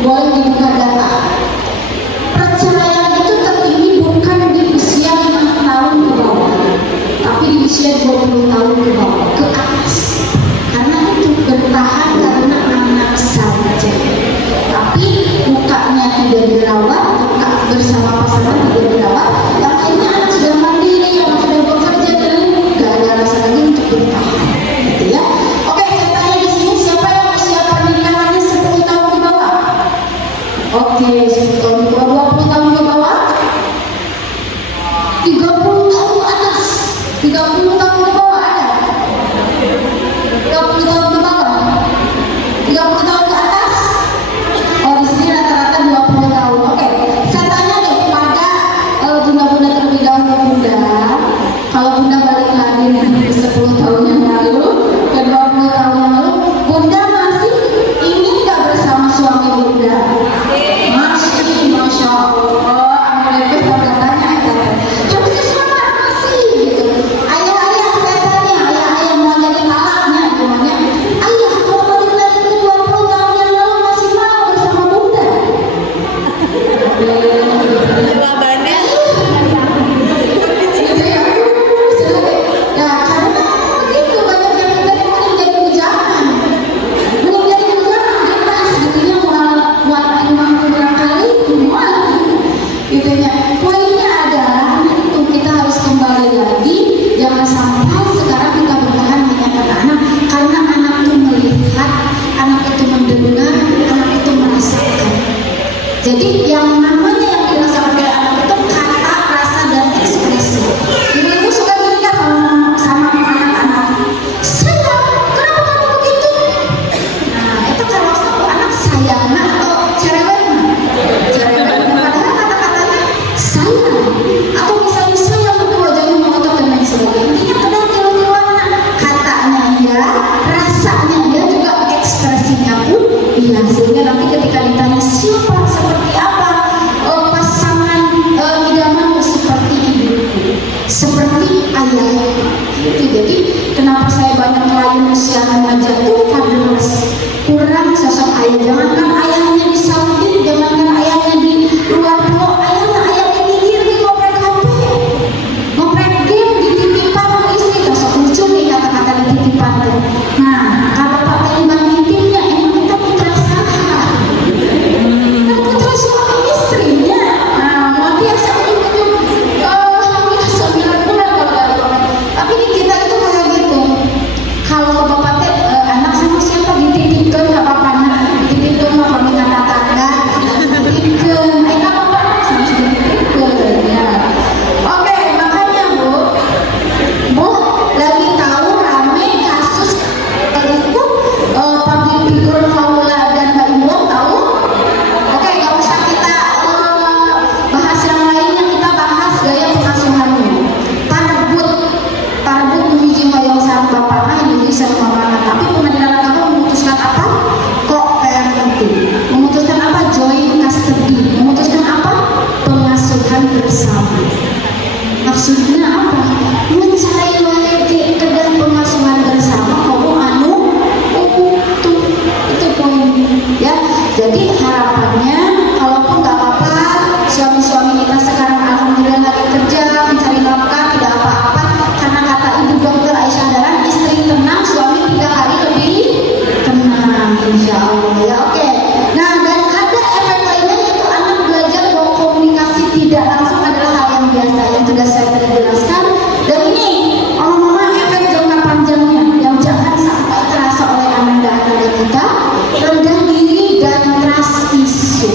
boleh dibuka data. Perceraian itu tertinggi bukan di usia 5 tahun ke bawah, tapi di usia 20 tahun ke bawah, ke atas. Karena itu bertahan karena anak saja. Tapi lukanya tidak dirawat, luka bersama pasangan tidak dirawat, yang akhirnya anak sudah mandiri, yang sudah bekerja, dan gak ada alasan lagi untuk bertahan. Gitu ya. Oke, saya tanya di sini, siapa yang usia pernikahannya 10 tahun ke bawah? Oke, 10 tahun ke bawah, 20 tahun ke bawah, 30 tahun ke atas, 30 tahun ke bawah ada? 30 tahun ke bawah, 30 tahun ke atas? Oh, di sini rata-rata 20 tahun. Oke, Jadi yang namanya yang dirasakan oleh anak itu kata, rasa, dan ekspresi. Ibu-ibu suka bilang sama anak-anak, sayang, kenapa kamu begitu? Nah, itu kalau satu anak sayang atau cerewet, padahal kata-katanya sayang, atau misalnya sayang itu wajahnya mengotot dan lain sebagainya. Intinya kadang tiru-tiruan katanya ya, rasanya ya, juga ekspresinya pun iya. Sehingga nanti ketika ditanya siapa, seperti apa pasangan idamanmu, seperti ibuku, seperti ayah. Gitu. Jadi kenapa saya banyak klien usia remaja tuh karena kurang sosok ayah. Jangankan ayahnya di samping, jangankan ayahnya di luar pulau, ayahnya di ngoprek HP, ngoprek game, dititipkan ke istri. Sosok lucu nih kata-kata dititipkan. Nah, kalau Pak Tenggang titipnya emang kita putra saha, kan putra suami istrinya. Nah, mau dia sampai hamil 9 bulan kalau. Tapi di kita itu kayak gitu. Kalau bapak teh anak sama siapa dititipkan nggak apa-apa, nah dititipkan mah kami kata-kata dititipkan. Nggak apa-apa sama dititipkan ya. Oke, makanya Bu lagi tahu rame kasus itu public figure Paula dan Mbak Ibu tahu? Oke, nggak usah kita bahas yang lainnya, kita bahas gaya pengasuhannya. Tarbut menuju hoyong sarang bapaknya Indonesia kemana. Tapi pengadilan agama memutuskan apa? Kok kayak gitu? Memutuskan apa? Joint custody. Memutuskan apa? Pengasuhan bersama. Maksudnya apa? Mencari lagi kedai pengasuhan bersama. Kamu itu poin ya. Jadi harapannya, kalaupun nggak apa-apa, suami-suami kita sekarang alhamdulillah lagi kerja mencari nafkah, tidak apa-apa. Karena kata Ibu Dokter Aisyah Dahlan, istri tenang, suami 3 kali lebih tenang, insya Allah ya. Oke. Nah, dan ada efek lainnya, yaitu anak belajar bahwa komunikasi tidak langsung adalah hal yang biasa, yang sudah saya tadi jelaskan. Dan ini mama efek jangka panjangnya yang jangan sampai terasa oleh anak dan anak kita, rendah diri dan trust issue.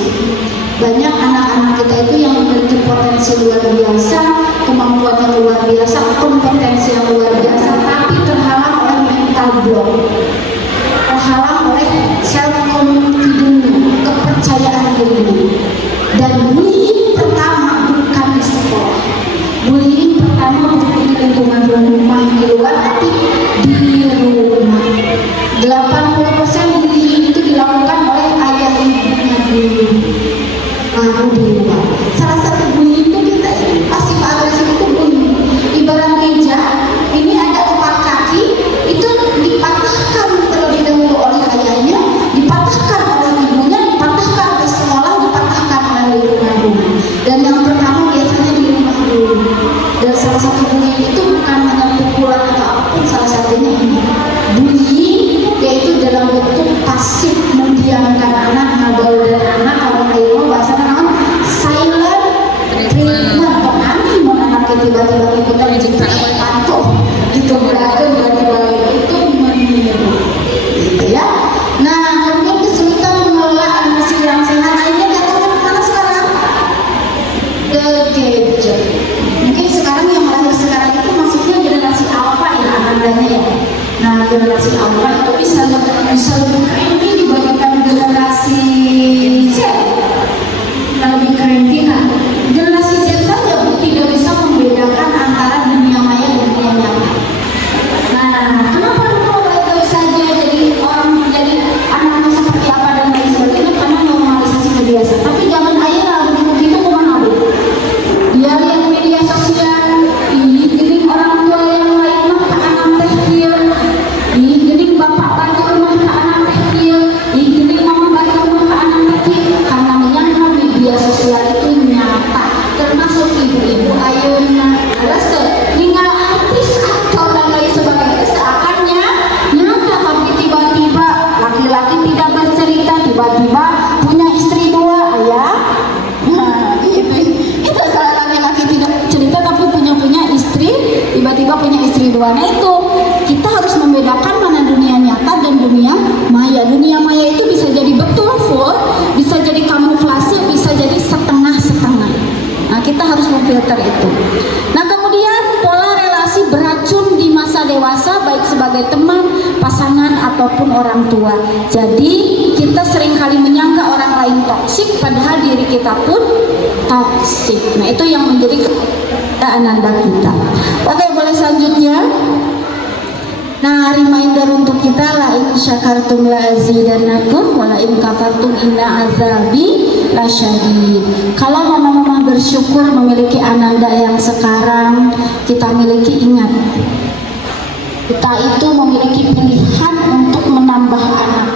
Banyak anak-anak kita itu yang memiliki potensi luar biasa, kemampuan yang luar biasa, kompetensi yang luar biasa, tapi terhalang oleh mental block, terhalang oleh self confidence, kepercayaan dirinya. Dan bullying pertama bukan di sekolah, bullying pertama bukan di lingkungan rumah di luar, tapi di rumah. 80% bullying itu dilakukan oleh ayah ibunya dulu, baru di luar. Salah satu bullying itu kita pasif agresif itu bullying. Ibarat meja, ini ada 4 kaki, itu dipatahkan terlebih dahulu oleh ayahnya, dipatahkan oleh ibunya, dipatahkan oleh sekolah, dipatahkan oleh lingkungan rumah. Dan yang pertama biasanya di rumah dulu. Dan salah satu bullying itu bukan hanya pukulan atau apapun, salah satunya ini bullying, yaitu dalam bentuk pasif, mendiamkan anak, ngabaudan anak. Kalau kayak bahasa nama silent treatment, penani menanamkan tiba-tiba kita menjadi patuh gitu, beragam bagi itu meniru gitu ya. Nah, kemudian kesulitan mengelola emosi yang sehat, akhirnya jatuhnya kemana sekarang? Ke gadget. Mungkin sekarang yang lahir sekarang itu maksudnya generasi alpha ya, anandanya ya. Nah, generasi alpha itu bisa lebih keren dibandingkan generasi Z. Lebih keren tidak? Generasi Z saja tidak bisa membedakan antara dunia maya dan dunia nyata. Nah, kenapa dulu baik-baik saja jadi orang, jadi anaknya seperti apa dan lain sebagainya? Karena normalisasi kebiasaan. Tapi jangan aja lah begitu kemana Bu? Dia lihat media sosial, ini gini orang tua yang lain mah ke anak teh dia, ini gini bapak bagi rumah ke anak teh dia, ini gini mama bagi rumah ke anak teh dia. Karena menyangka media sosial itu nyata, termasuk ibu-ibu ayeuna alas tinggal artis aktor dan lain sebagainya seakannya nyata, tapi tiba-tiba laki-laki tidak bercerita, tiba-tiba punya istri 2 ayah. Nah, itu salahnya laki tidak cerita tapi punya istri, tiba-tiba punya istri 2. Nah itu kita harus membedakan mana dunia nyata dan dunia maya. Dunia maya itu bisa jadi betul full, bisa jadi kamuflase, bisa filter itu. Nah kemudian pola relasi beracun di masa dewasa baik sebagai teman, pasangan ataupun orang tua. Jadi kita seringkali menyangka orang lain toksik padahal diri kita pun toksik. Nah itu yang menjadi ananda kita. Oke, boleh selanjutnya. Nah, reminder untuk kita, la in syakartum la azidannakum wa la in kafartum inna azabi lasyadid. Kalau mama-mama bersyukur memiliki ananda yang sekarang kita miliki, ingat kita itu memiliki pilihan untuk menambah anak.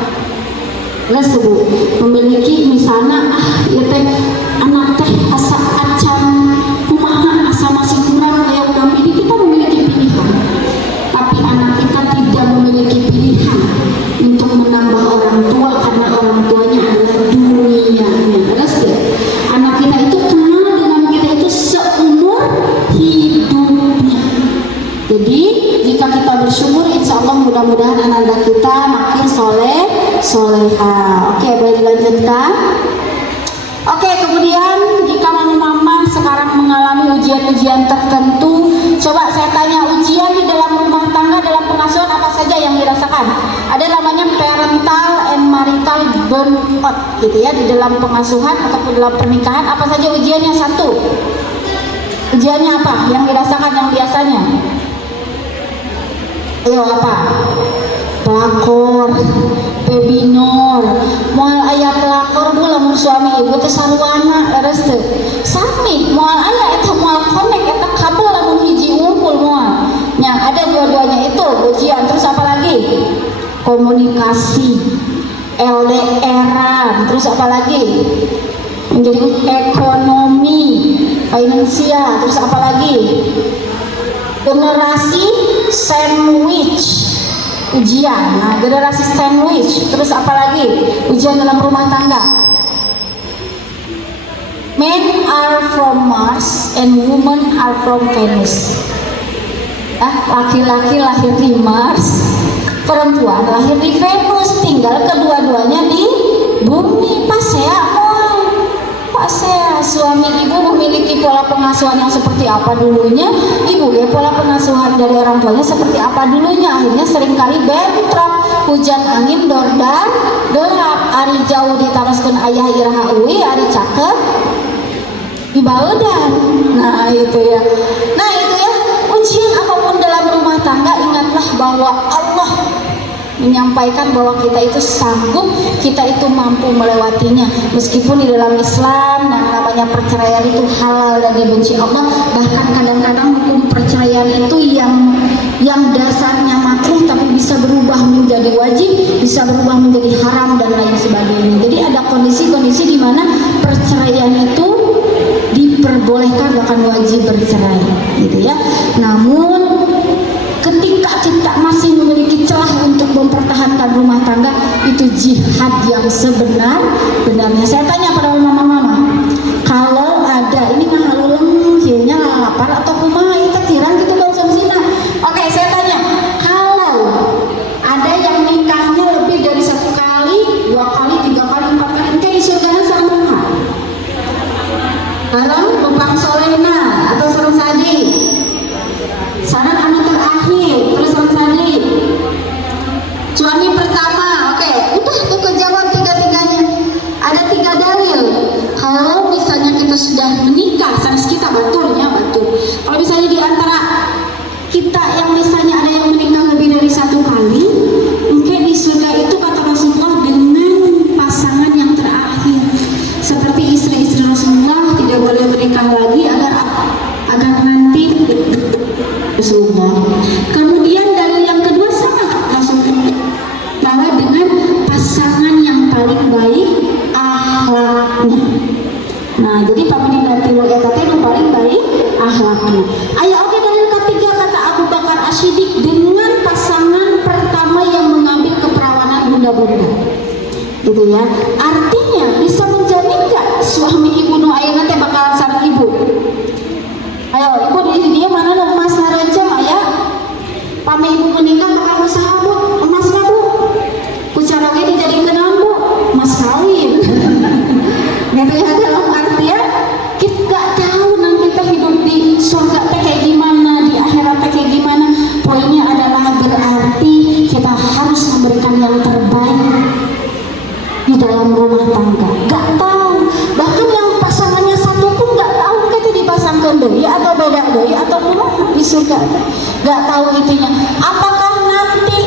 Lesbu memiliki misalnya ya teh anak teh asa acan kumaha asa masih kurang kayak kami ini, kita memiliki pilihan. Tapi anak kita tidak memiliki pilihan untuk menambah orang tua karena orang tuanya adalah dunianya. Anak kita itu kenal dengan kita itu seumur hidupnya. Jadi jika kita bersyukur, insya Allah mudah-mudahan ananda kita makin soleh soleha. Oke, boleh dilanjutkan. Oke, kemudian jika mama-mama sekarang mengalami ujian-ujian tertentu, coba saya tanya, ujian di dalam rumah tangga, dalam pengasuhan apa saja yang dirasakan? Ada namanya parental and marital burnout gitu ya, di dalam pengasuhan ataupun dalam pernikahan. Apa saja ujiannya? Satu, ujiannya apa yang dirasakan yang biasanya? Ayo apa? Pelakor, pebinor, moal ayah pelakor dulu lamun suami ibu teh sarwana leres teh. Sami moal ayah eta moal connect eta kabel lamun hiji ngumpul moal. Nya ada dua-duanya itu ujian. Terus apa lagi? Komunikasi, LDR, terus apa lagi? Menjadi ekonomi, finansial, terus apa lagi? Generasi sandwich. Ujian, nah generasi sandwich. Terus apa lagi? Ujian dalam rumah tangga. Men are from Mars and women are from Venus. Laki-laki lahir di Mars, perempuan lahir di Venus. Tinggal kedua-duanya di bumi. Pasea, suami ibu memiliki pola pengasuhan yang seperti apa dulunya, ibu ya pola pengasuhan dari orang tuanya seperti apa dulunya. Akhirnya seringkali bentrok, hujan angin dordan gelap, ari jauh ditaroskeun ayah iraha uwi, ari cakep dibaudan. Nah itu ya, ujian apapun dalam rumah tangga, ingatlah bahwa Allah menyampaikan bahwa kita itu sanggup, kita itu mampu melewatinya. Meskipun di dalam Islam yang namanya perceraian itu halal dan dibenci Allah, bahkan kadang-kadang hukum perceraian itu yang dasarnya makruh tapi bisa berubah menjadi wajib, bisa berubah menjadi haram dan lain sebagainya. Jadi ada kondisi-kondisi di mana perceraian itu diperbolehkan bahkan wajib bercerai gitu ya. Namun ketika kita masih memiliki celah untuk mempertahankan rumah tangga, itu jihad yang sebenar-benarnya. Saya tanya pada mama-mama, kalau ada ini mah haluleng hilnya lapar atau kumaha itu tirang gitu konsumsinya. Oke, saya tanya, kalau ada yang nikahnya lebih dari 1 kali, 2 kali, 3 kali, 4 kali, itu di surganya sama Tuhan. Kalau bepang solena atau serung saji, saran anu terakhir, terus serung saji. Suami pertama, oke, udah tuh kejawab 3-tiganya. Ada 3 dalil. Kalau misalnya kita sudah menikah, sans kita betul. Kalau misalnya di antara kita yang misalnya ada yang menikah lebih dari 1 kali, mungkin di surga itu kata Rasulullah dengan pasangan yang terakhir. Seperti istri-istri Rasulullah tidak boleh menikah lagi agar nanti Rasulullah. Kemudian dalil yang kedua sama Rasulullah, bahwa dengan pasangan yang paling baik akhlaknya. Nah, jadi pamilih tilu eta teh nu paling baik akhlaknya. Aya oke dalil ketiga kata Abu Bakar As-Siddiq, dengan pasangan pertama yang mengambil keperawanan bunda-bunda. Gitu ya. Artinya bisa menjamin enggak suami ibu nu ayeuna teh bakal sareng ibu? Ayo, ibu di dia mana nu emas ngarencem aya? Pami ibu menikah bakal usaha bu, emas lah bu. Kucara ge dijadikeun naon bu? Emas kawin. Gitu ya, dalam artian kita gak tahu nanti kita hidup dalam rumah tangga. Gak tahu, bahkan yang pasangannya satu pun gak tahu kita dipasangkan deui atau beda deui atau kumaha di surga. Gak tahu itunya. Apakah nanti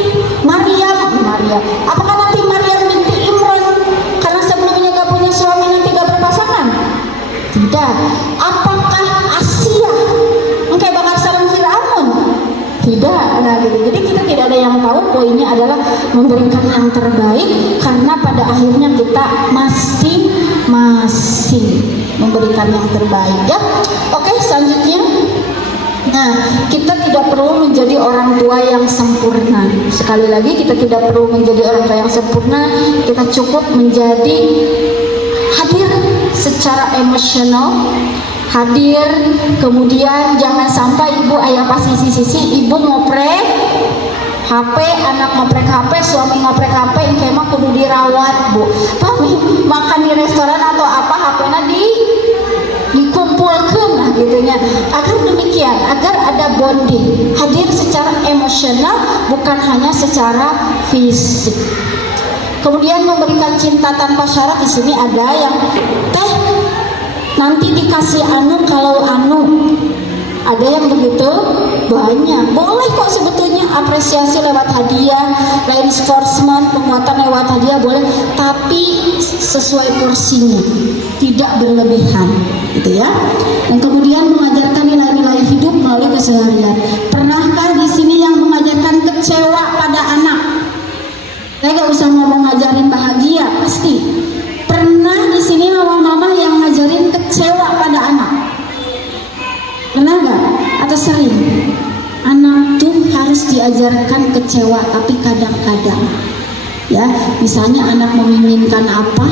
apakah nanti Maryam binti Imran karena sebelumnya gak punya suami nanti gak berpasangan? Tidak. Apakah Asia engkau bakal sareng Firaun? Tidak. Nah, gitu. Jadi kita tidak ada yang tahu. Poinnya adalah memberikan yang terbaik karena pada akhirnya kita masing-masing memberikan yang terbaik ya. Oke, selanjutnya. Nah, kita tidak perlu menjadi orang tua yang sempurna. Sekali lagi, kita tidak perlu menjadi orang tua yang sempurna. Kita cukup menjadi hadir secara emosional, hadir, kemudian jangan sampai ibu ayah pas sisi-sisi, ibu ngoprek HP, anak ngoprek HP, suami ngoprek HP, yang mah kudu dirawat bu. Tapi makan di restoran atau apa HP-nya dikumpulkan lah gitunya. Agar demikian, agar ada bonding, hadir secara emosional bukan hanya secara fisik. Kemudian memberikan cinta tanpa syarat. Di sini ada yang teh nanti dikasih anu kalau anu. Ada yang begitu banyak. Boleh kok sebetulnya apresiasi lewat hadiah, reinforcement, penguatan lewat hadiah boleh, tapi sesuai porsinya, tidak berlebihan, gitu ya. Dan kemudian mengajarkan nilai-nilai hidup melalui keseharian. Pernahkah di sini yang mengajarkan kecewa pada anak? Saya nggak usah ngomong ngajarin bahagia, pasti. Pernah di sini mama-mama yang ngajarin kecewa pada anak? Pernah nggak? Atau sering? Anak tuh harus diajarkan kecewa, tapi kadang-kadang, ya, misalnya anak menginginkan apa,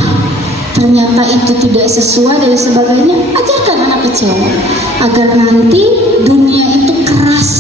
ternyata itu tidak sesuai dan sebagainya, ajarkan anak kecewa, agar nanti dunia itu keras,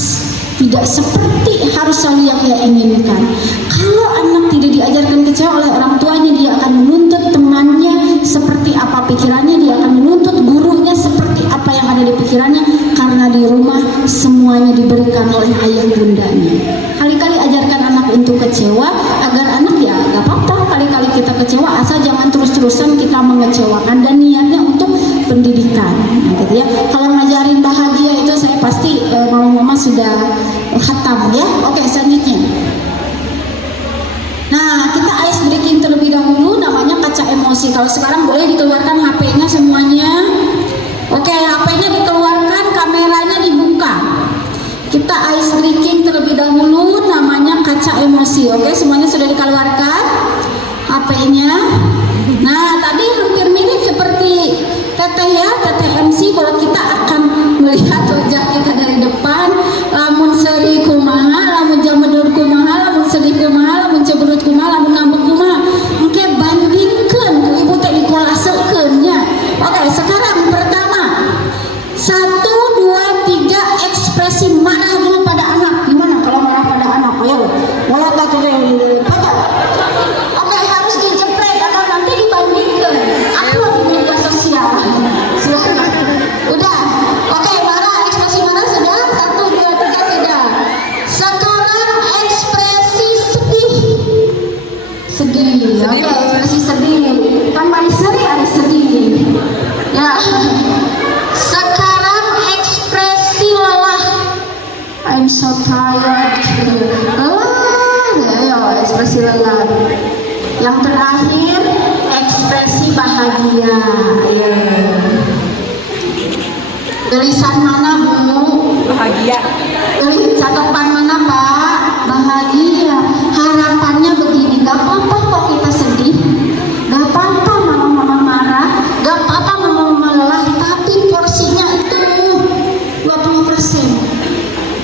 tidak seperti harus selalu yang dia inginkan. Kalau anak tidak diajarkan kecewa oleh orang tuanya, dia akan menuntut temannya seperti apa pikirannya, dia akan menuntut gurunya seperti apa yang ada di pikirannya, karena di rumah semuanya diberikan oleh ayah bundanya. Kali-kali ajarkan anak untuk kecewa, agar anak ya gak apa-apa kali-kali kita kecewa, asal jangan terus-terusan kita mengecewakan, dan niatnya untuk pendidikan. Nah, gitu ya. Kalau ngajarin bahagia itu saya pasti mama-mama sudah khatam ya. Oke, selanjutnya. Nah, kita ice breaking terlebih dahulu, namanya kaca emosi. Kalau sekarang boleh dikeluarkan HP-nya semuanya. Oke, HP-nya dikeluarkan, kameranya dibuka. Kita ice breaking terlebih dahulu, namanya kaca emosi. Oke, semuanya sudah dikeluarkan HP-nya. Nah, tadi hampir mirip seperti teteh ya, teteh MC, bahwa kita akan melihat wajah kita dari depan. Lamun seri kumaha, lamun jamedur kumaha, lamun sedih kumaha, lamun cebrut kumaha, lamun ngambek kumaha. Oke, bandingkan ibu teh dikolasekeun nya. Oke, sekarang pertama 1, 2, 3 ekspresi marah dulu pada anak. Gimana kalau marah pada anak? Ayo, mulai tadi pada. Oke, harus dijepret atau nanti dibandingkan. Upload di media sosial. Silakan. Udah. Oke, marah, ekspresi marah sudah. 1, 2, 3 sudah. Sekarang ekspresi sedih. Sedih. Oke, ekspresi sedih. Kan maniseri ada sedih. Ya. Sekarang ekspresi lelah. I'm so tired. Ayo, ekspresi lelah. Yang terakhir ekspresi bahagia. Tulisan mana Bu? Bahagia. Catatan mana Pak? Bahagia. Harapannya begini, gak apa-apa kok kita sedih, gak apa-apa mama-mama marah, gak apa-apa mama-mama lelah, tapi porsinya itu 20%,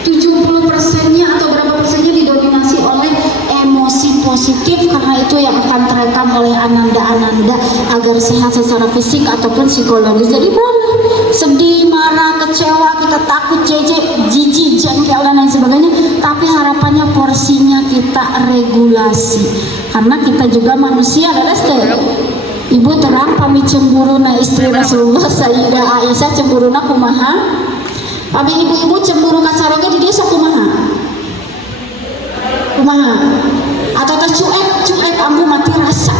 70%-nya atau berapa persennya didominasi oleh emosi positif, karena itu yang akan terekam oleh ananda-ananda agar sehat secara fisik ataupun psikologis. Jadi boleh sedih, marah, kecewa, kita takut, jijik, jengkel dan lain sebagainya, tapi harapannya porsinya kita regulasi, karena kita juga manusia. Ibu terang pamit cemburu na istri Rasulullah Sayyidah Aisyah, cemburu na kumaha? Pami ibu-ibu cemburu kacaroge di dia kumaha? Kumaha? Atau cuek ambu mati rasa.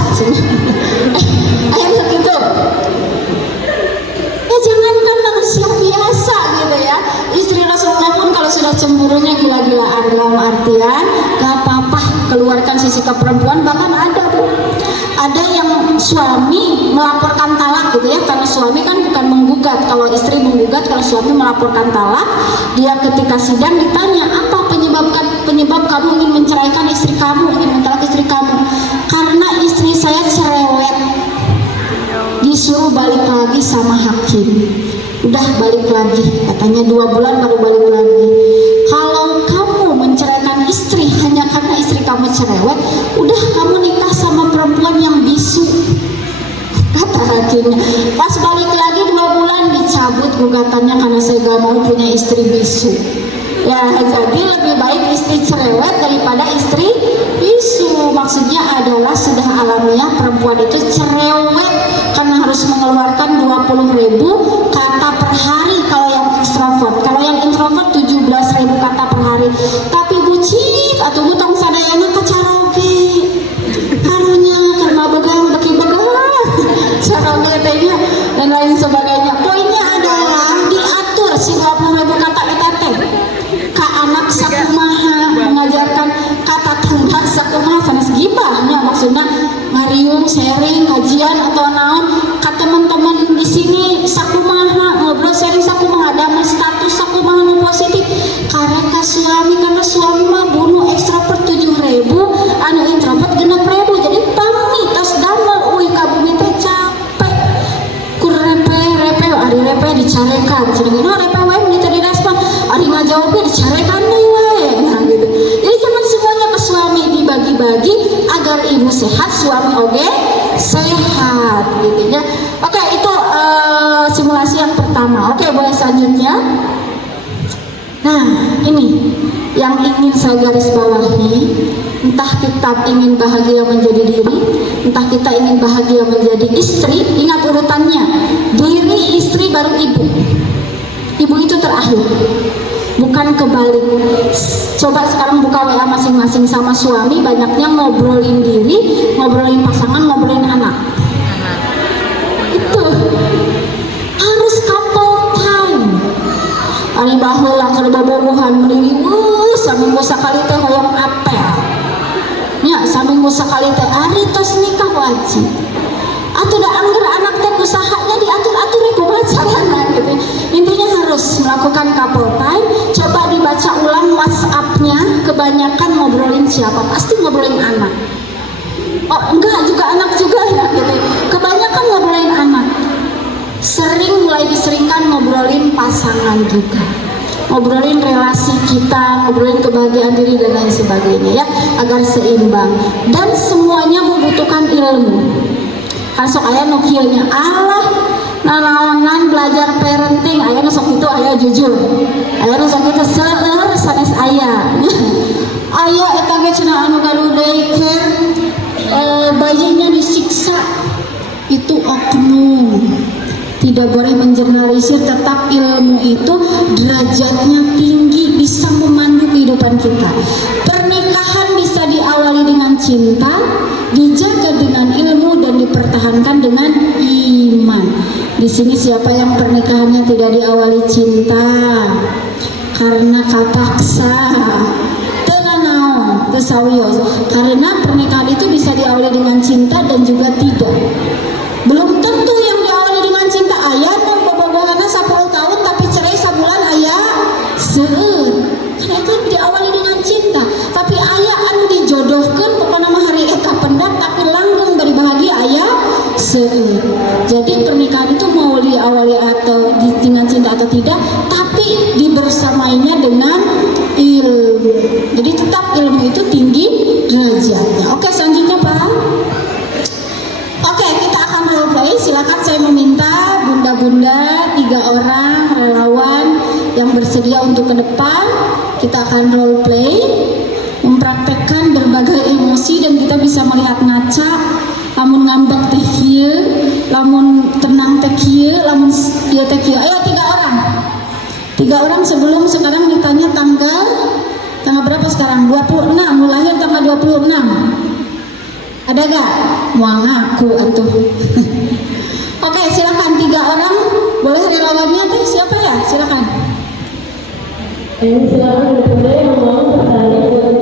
artian gak apa-apa keluarkan sisi keperempuan. Bahkan ada yang suami melaporkan talak gitu ya, karena suami kan bukan menggugat. Kalau istri menggugat, kalau suami melaporkan talak, dia ketika sidang ditanya, apa penyebab kamu ingin menceraikan istri kamu, ingin mentalak istri kamu? Karena istri saya cerewet, disuruh balik lagi sama hakim. Udah balik lagi, katanya 2 bulan baru balik lagi. Kalau kamu menceraikan istri hanya karena istri kamu cerewet, udah kamu nikah sama perempuan yang bisu, kata hakimnya. Pas balik lagi 2 bulan dicabut gugatannya karena saya gak mau punya istri bisu. Ya, jadi lebih baik istri cerewet daripada istri bisu. Maksudnya adalah sudah alamiah perempuan itu cerewet karena harus mengeluarkan 20.000 kata per hari kalau yang ekstrovert. Kalau yang introvert 17.000 kata per hari. Tapi bucik atau butong sadayana kacaraoke. Karunya karena begang beki begang. Karaoke tehnya dan lain sebagainya. Poinnya adalah diatur si 20.000 kata ETT. Anak sakumaha, mengajarkan kata tangga sakumaha sanes gibahnya, maksudnya ngariung sharing kajian atau naon ka teman-teman di sini sakumaha ngobrol sharing sakumaha ada status sakumaha nu positif karena suami, karena suami mah bunuh ekstrovert 7.000 anu introvert 6.000, jadi pami tas damel uy ka bumi teh capek kur repe ari repe dicarekan cenah no repe wae mun teu direspon ari ngajawabnya dicarekan nih wae nah gitu. Jadi jangan semuanya ke suami, dibagi-bagi agar ibu sehat, suami oge sehat gitu ya. Oke, itu simulasi yang pertama. Oke, boleh selanjutnya. Nah, ini yang ingin saya garis bawahi, entah kita ingin bahagia menjadi diri, entah kita ingin bahagia menjadi istri, ingat urutannya. Diri, istri, baru ibu. Ibu itu terakhir, bukan kebalik. Coba sekarang buka WA masing-masing sama suami, banyaknya ngobrolin diri, ngobrolin pasangan, ngobrolin anak. Itu harus couple time. Ari baheula keur bobogohan mending saminggu sakali teh hoyong apel. Nya saminggu sakali teh ari tos nikah wajib. Atuh da angger anak teh usahanya diatur-atur ku pacaran gitu. Intinya harus melakukan couple time. Coba dibaca ulang WhatsApp-nya, kebanyakan ngobrolin siapa? Pasti ngobrolin anak. Oh enggak, juga anak juga ya gitu. Kebanyakan ngobrolin anak. Sering mulai diseringkan ngobrolin pasangan juga. Ngobrolin relasi kita, ngobrolin kebahagiaan diri dan lain sebagainya ya, agar seimbang. Dan semuanya membutuhkan ilmu. Kan sok aya nu kieu nya Allah nanaonan belajar parenting, aya nu sok itu aya jujur. Aya nu sok itu seueur sanes aya. Aya eta ge cenah anu gaduh daycare bayinya disiksa. Itu oknum. Tidak boleh mengeneralisir, tetap ilmu itu derajatnya tinggi, bisa memandu kehidupan kita. Pernikahan bisa diawali dengan cinta, dijaga dengan ilmu dan dipertahankan dengan iman. Di sini siapa yang pernikahannya tidak diawali cinta karena kapaksa, tenanau, tesawios. Karena pernikahan itu bisa diawali dengan cinta dan juga tidak. Belum tentu yang diawali dengan cinta ayah nu bobogohanna 10 tahun tapi cerai sabulan ayah seueur. Karena itu diawali dengan cinta. Tapi ayah anu dijodohkeun pokona mah hari eta pendak tapi langgeng bari bahagia ayah seueur. Jadi pernikahan itu mau diawali atau dengan cinta atau tidak, tapi dibersamainya dengan ilmu. Jadi tetap ilmu itu tinggi derajatnya. Oke, selanjutnya Pak. Oke, kita akan role play. Silakan saya meminta bunda-bunda 3 orang relawan yang bersedia untuk ke depan. Kita akan role play, mempraktekkan berbagai emosi dan kita bisa melihat ngaca. Lamun ngambek teh kieu, lamun tenang teh kieu, lamun ieu teh kieu. Ayo 3 orang. 3 orang sebelum sekarang ditanya tanggal berapa sekarang? 26. Mulai tanggal 26. Ada gak? Mau ngaku atuh. Oke, silakan 3 orang. Boleh relawannya teh siapa ya? Silakan. Silakan yang mau tertarik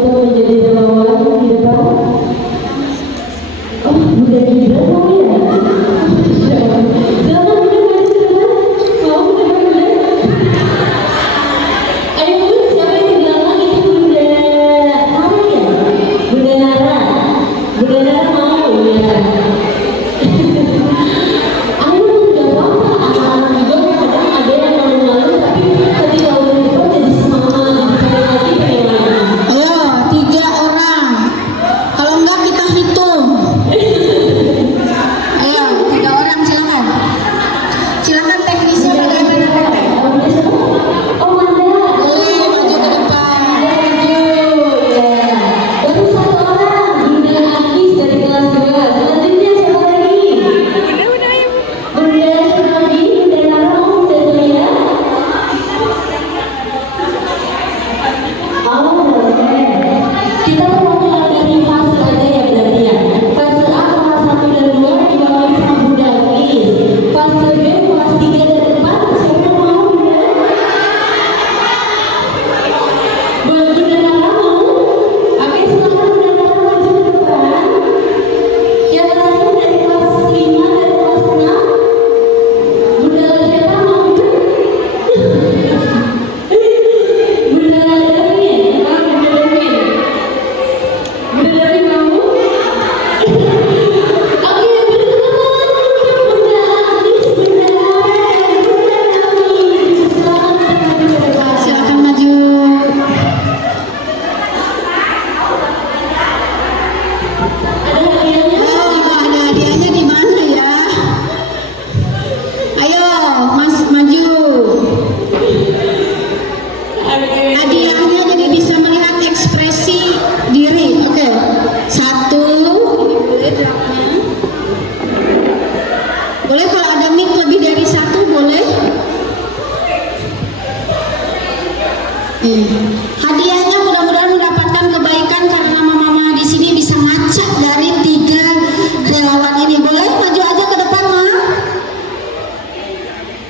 Hadiahnya mudah-mudahan mendapatkan kebaikan karena mama-mama di sini bisa ngaca dari 3 relawan ini. Boleh maju aja ke depan, Ma?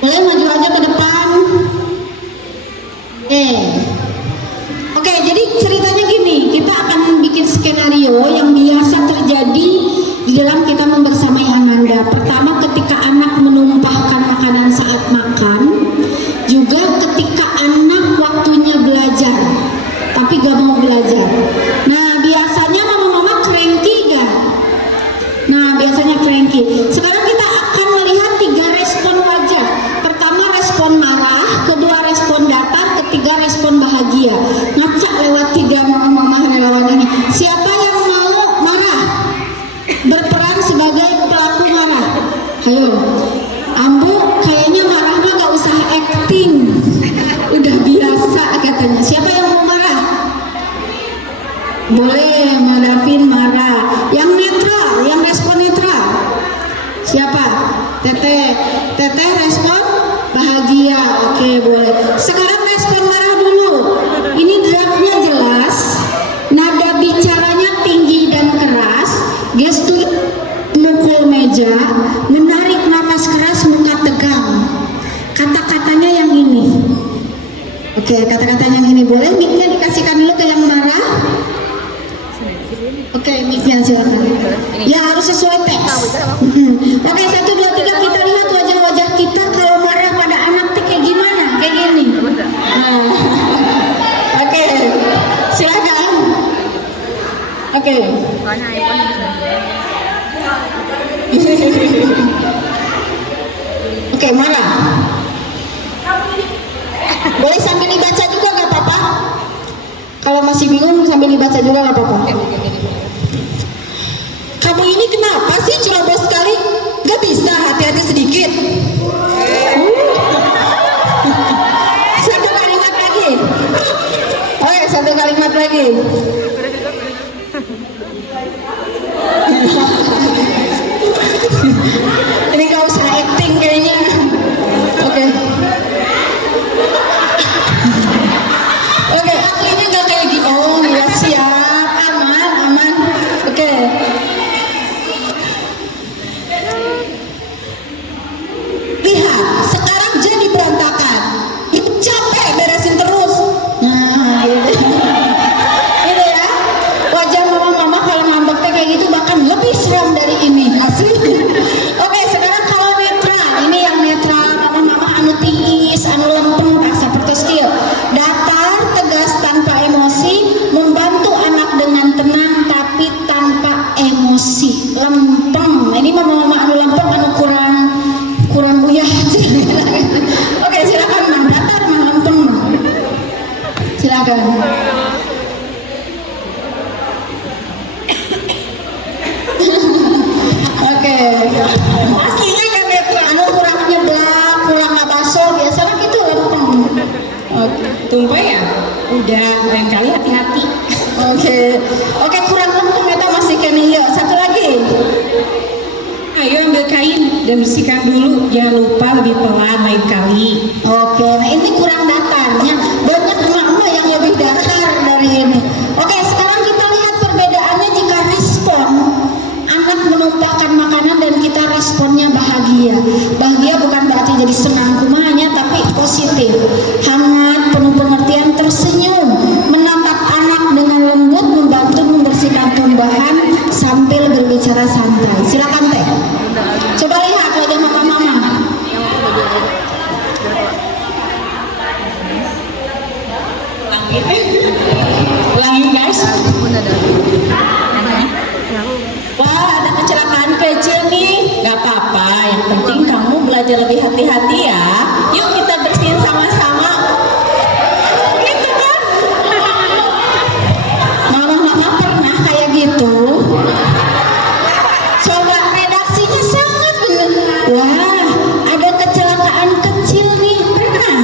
Boleh maju aja ke depan? Oke, jadi ceritanya gini, kita akan bikin skenario yang biasa terjadi di dalam kita membersamai Ananda. Pertama, ketika anak menumpahkan makanan saat makan, juga ketika anak waktunya belajar, tapi gak mau belajar. Nah, biasanya mama-mama cranky gak? Nah, biasanya cranky. Sekarang kita akan melihat 3 respon wajah. Pertama, respon marah, kedua respon datar, ketiga respon bahagia. Ngacak lewat 3 mama-mama relawan ini. Siapa yang mau marah? Berperan sebagai pelaku marah. Ayo, Ambu kayaknya marahnya gak usah acting, udah biasa katanya. Siapa yang mau marah? Boleh, Mbak Davin marah. Yang netral, yang respon netral. Siapa? Teteh respon bahagia. Oke, boleh. Sekarang respon marah dulu. Ini draftnya jelas, nada bicaranya tinggi dan keras, gestur mukul meja, menarik nafas keras, muka tegang. Kata-katanya yang ini. Oke, kata-katanya yang ini. Boleh mic-nya dikasihkan dulu ke yang marah. Oke, mic-nya silakan. Ya, harus sesuai teks. Oke, 1, 2, 3 kita lihat wajah-wajah kita kalau marah pada anak tuh kayak gimana? Kayak gini. Nah. Oke, silakan. Oke. Oke, marah. Boleh sambil dibaca juga gak apa-apa. Kalau masih bingung sambil dibaca juga gak apa-apa. Kamu ini kenapa sih ceroboh sekali? Gak bisa hati-hati sedikit. Satu kalimat lagi. Oke, 1 kalimat lagi. Ini gak usah acting kayaknya. Oke. Oke, aslinya gak kayak gitu. Oh ya, siap. Aman. Oke. Lihat, sekarang jadi berantakan. Itu capek beresin terus. Nah, gitu. Ini ya, wajah mama-mama kalau ngambek kayak gitu bahkan lebih seram dari ini. Asli. Oke, sekarang kalau netral. Ini yang netral, mama-mama anu tiis, anu lempeng, tak seperti skill. Datar, tegas tanpa emosi, membantu anak dengan tenang tapi tanpa emosi. Lempeng. Ini mama-mama anu lempeng, anu kurang uyah. Oke, silakan Mang. Datar, Mang, lempeng, Mang. Silakan. Oke. Aslinya kan netral, anu kurang nyeblak, kurang ngabaso, biasanya gitu lempeng. Oke. Tumpah ya? Udah, lain kali hati-hati. Oke, kurang lempeng kita masih kene. Yuk, satu lagi. Ayo ambil kain dan bersihkan dulu. Jangan lupa lebih pelan lain kali. Oke, nah ini kurang datarnya. Banyak emak-emak yang lebih datar dari ini. Oke, sekarang kita lihat perbedaannya jika respon anak menumpahkan makanan dan kita responnya bahagia. Bahagia bukan berarti jadi senang kumanya, tapi positif, hangat, penuh pengertian, tersenyum, menatap anak dengan lembut, membantu membersihkan tumbahan sambil berbicara santai. Silakan Teh. Coba lihat wajah mama-mama. Ulangin guys. Wah, ada kecelakaan kecil nih. Gak apa-apa, yang penting kamu belajar lebih hati-hati ya. Yuk kita bersihin sama-sama. Gitu kan? Mama-mama pernah kayak gitu. Coba redaksinya sangat bener. Wah, ada kecelakaan kecil nih. Pernah?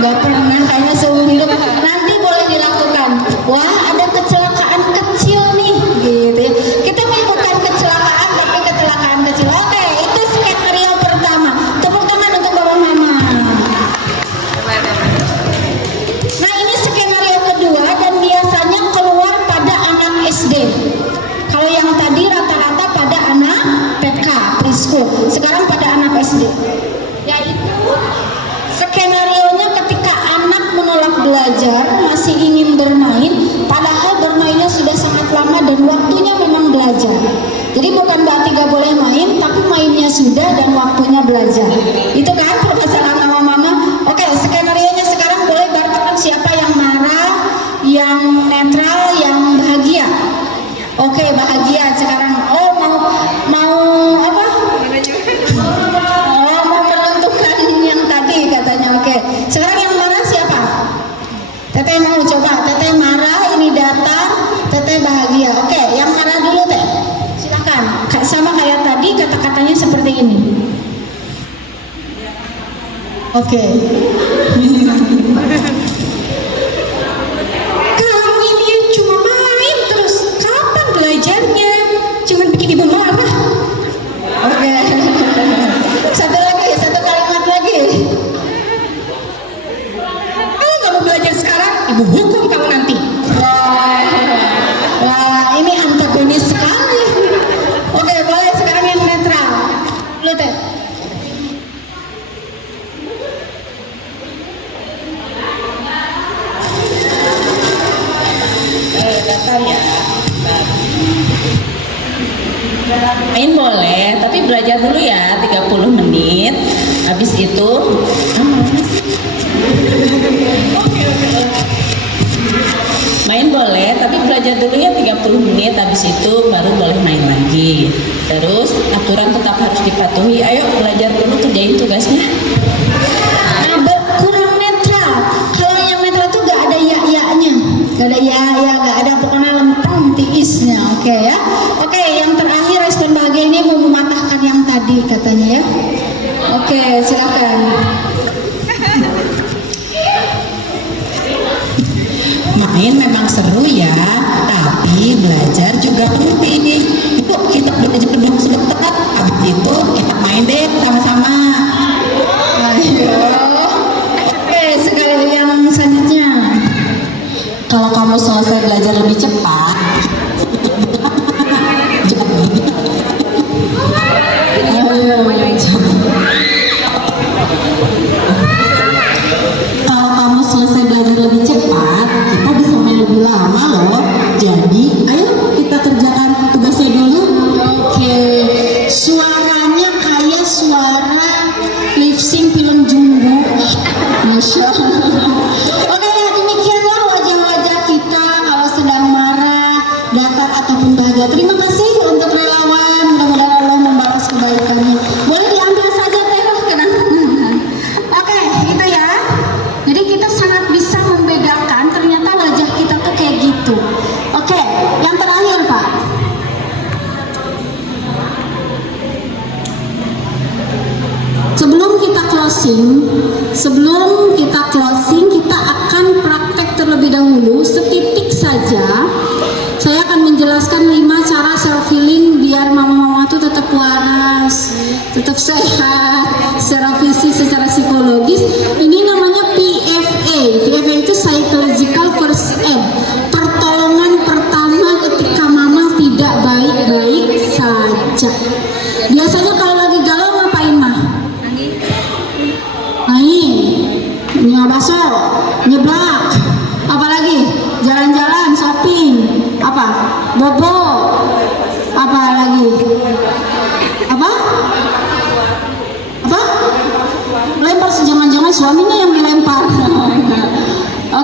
Gak pernah, kayaknya seumur hidup. Nanti boleh dilakukan. Wah, ada kecelakaan kecil nih. Gitu ya. Kita bukan kecelakaan, tapi kecelakaan kecil. Oke, itu skenario pertama. Tepuk tangan untuk Bapak Mama. terapkan pada anak SD, yaitu skenarionya ketika anak menolak belajar, masih ingin bermain, padahal bermainnya sudah sangat lama dan waktunya memang belajar. Jadi bukan berarti gak boleh main, tapi mainnya sudah dan waktunya belajar. Itu kan permasalahan mama-mama. Oke, skenarionya sekarang boleh bareng siapa yang marah, yang netral, yang bahagia. Oke, bahagia sekarang. Oh, mau apa? Oh, mau menentukan yang tadi katanya. Oke. Sekarang yang marah siapa? Teteh mau coba. Teteh marah, ini data. Teteh bahagia. Oke, yang marah dulu Teh. Silakan. Sama kayak tadi kata-katanya seperti ini. Oke. Kamu ini cuma main terus. Kapan belajarnya? Cuman bikin ibu marah. Oke. Satu lagi, satu kalimat lagi. Kalau kamu belajar sekarang, ibu hukum kamu nanti. Wah, ini antagonis sekali. Oke, boleh sekarang yang netral. Lu Teh. Datar ya. Main boleh, tapi belajar dulu ya 30 menit. Habis itu main boleh, tapi belajar dulu ya 30 menit. Habis itu baru boleh main lagi. Terus aturan tetap harus dipatuhi. Ayo belajar dulu, kerjain tugasnya. Kurang netral. Kalau yang netral tuh gak ada ya-ya-nya, gak ada ya-ya, gak ada pokoknya lempeng tiisnya. Oke ya. Oke, yang terakhir respon bahagia ini mau mematahkan yang tadi katanya ya. Oke, silakan. Main memang seru ya, tapi belajar juga penting. Yuk kita belajar dulu sebentar, habis itu kita main deh sama-sama. Ayo. Oke, sekali yang selanjutnya. Kalau kamu selesai belajar lebih cepat, kalau kamu selesai belajar lebih cepat, kita bisa main lebih lama loh. Jadi, ayo kita kerjakan tugasnya dulu. Oke, suaranya kayak suara lip sync film Jumbo. Masya Allah. Oke, ya demikianlah wajah-wajah kita kalau sedang marah, datar ataupun bahagia. Terima kasih untuk relawan. Mudah-mudahan Allah membalas kebaikannya. Boleh diambil saja Teh kenang-kenangan. Oke, itu ya. Jadi kita sangat bisa membedakan ternyata wajah kita tuh kayak gitu. Oke, yang terakhir Pak. Sebelum kita closing, kita akan praktek terlebih dahulu setitik saja. Saya akan menjelaskan 5 cara self healing biar mama-mama tuh tetap waras, tetap sehat, secara fisik, secara psikologis. Ini namanya PFA. PFA itu psychological first aid. Pertolongan pertama ketika mama tidak baik-baik saja. Biasanya kalau lagi galau ngapain mah? Nyewa baso, nyeblak, apalagi jalan-jalan, shopping, apa, bobo, apa lagi, apa, melempar jangan-jangan suaminya yang dilempar.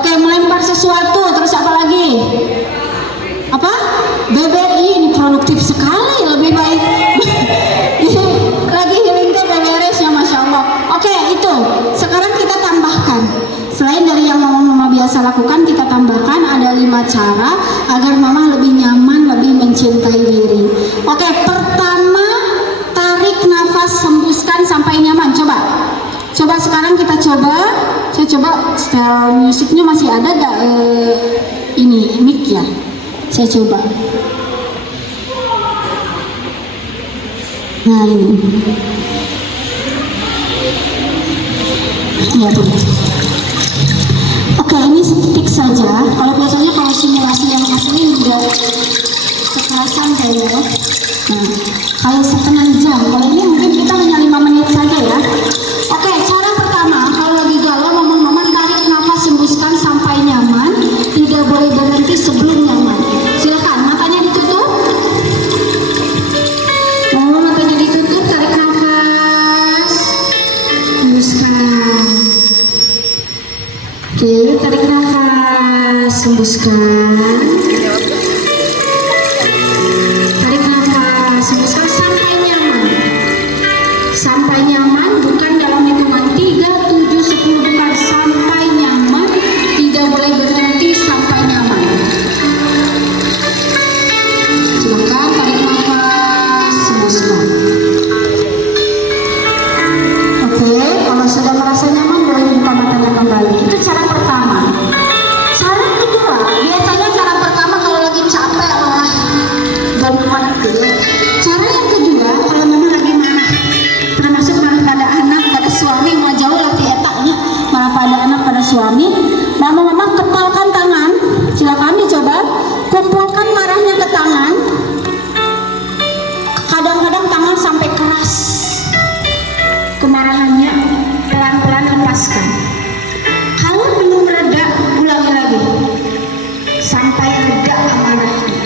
Oke, melempar sesuatu, terus apa lagi, apa, BBI ini produktif sekali, lebih baik. Lagi healing tuh beres ya, Masya Allah. Oke, itu sekarang kita tambahkan, selain dari yang mama biasa lakukan, kita tambahkan ada 5 cara agar mama lebih nyaman, lebih mencintai diri. Oke, pertama, tarik nafas, hembuskan sampai nyaman. Coba sekarang kita coba. Saya coba, style musiknya masih ada gak? Ini mic ya, saya coba. Nah ini ya tuh. Oke, ini stick saja. Kalau biasanya kalau simulasi yang asli udah kekerasan kayaknya. Nah, kalau setengah jam. Kalau ini mungkin kita hanya 15 nafas, hembuskan. Tarik nafas, hembuskan sampai nyaman. Sampai nyaman, bukan dalam hitungan 3, 7, 10, bukan. Sampai nyaman, tidak boleh berhenti sampai nyaman. Silakan tarik nafas, hembuskan. Oke, kalau sudah merasa nyaman boleh buka matanya kembali. Itu cara pertama. Cara kedua, biasanya cara pertama kalau lagi capek lah dan gitu. Cara yang kedua, kalau mama lagi marah, termasuk marah pada anak, pada suami, mau jauh lagi etaknya, marah pada anak, pada suami, mama kepalkan tangan. Silakan dicoba, kumpulkan marahnya ke tangan. Kadang-kadang tangan sampai keras. Kemarahannya pelan-pelan lepaskan. Kalau belum reda, ulangi lagi sampai reda amarahnya.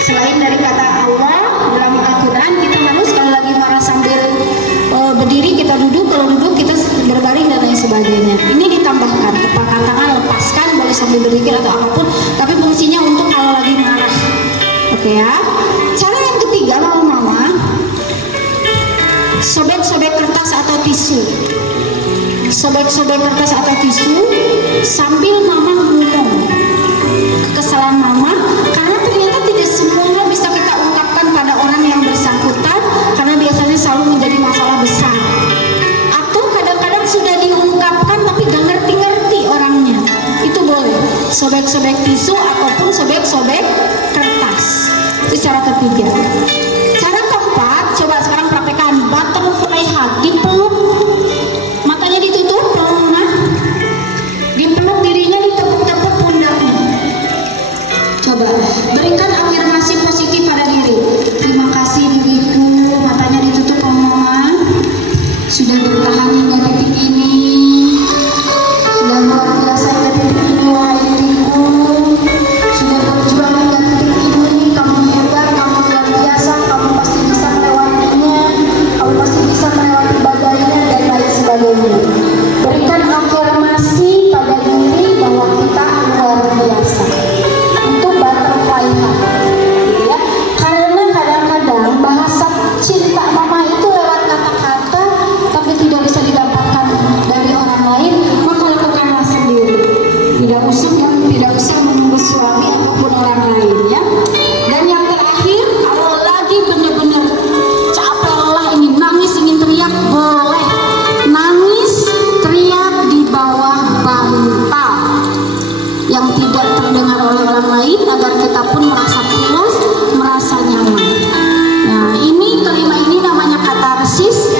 Selain dari kata Allah dalam Al-Quran, kita harus kalau lagi marah sambil berdiri kita duduk, kalau duduk kita berbaring dan lain sebagainya. Ini ditambahkan, kepalkan tangan, lepaskan, boleh sambil berzikir atau apapun, tapi fungsinya untuk kalau lagi marah. Oke ya. Cara yang ketiga, mama, sobek-sobek kertas atau tisu. Sobek-sobek kertas atau tisu sambil mama ngomong kesalahan mama, karena ternyata tidak semuanya bisa kita ungkapkan pada orang yang bersangkutan, karena biasanya selalu menjadi masalah besar. Atau kadang-kadang sudah diungkapkan tapi gak ngerti-ngerti orangnya. Itu boleh sobek-sobek tisu ataupun sobek-sobek kertas. Itu cara ketiga. Cara keempat, coba sekarang praktekkan butterfly hug, dipeluk, matanya ditutup, peluk, dipeluk dirinya, ditepuk-tepuk pundaknya. Coba berikan afirmasi positif pada diri. Terima kasih diriku, matanya ditutup mama, sudah bertahan hingga detik ini, sudah luar biasa hingga detik ini, wahai diriku, sudah berjuang hingga detik ini, kamu hebat, kamu luar biasa, kamu pasti bisa melewatinya, kamu pasti bisa melewati badainya dan lain sebagainya. Berikan afirmasi pada diri bahwa kita luar biasa. Itu butterfly hug, gitu ya. Karena kadang-kadang bahasa cinta mama itu lewat kata-kata, tapi tidak bisa didapatkan dari orang lain, maka lakukanlah sendiri. Tidak usah menunggu suami ataupun orang lain ya. Dan yang terakhir, kalau lagi benar-benar capek lelah ingin nangis, ingin teriak, boleh nangis, teriak di bawah bantal yang tidak terdengar oleh orang lain, agar kita pun merasa puas, merasa nyaman. Nah, ini kelima ini namanya katarsis,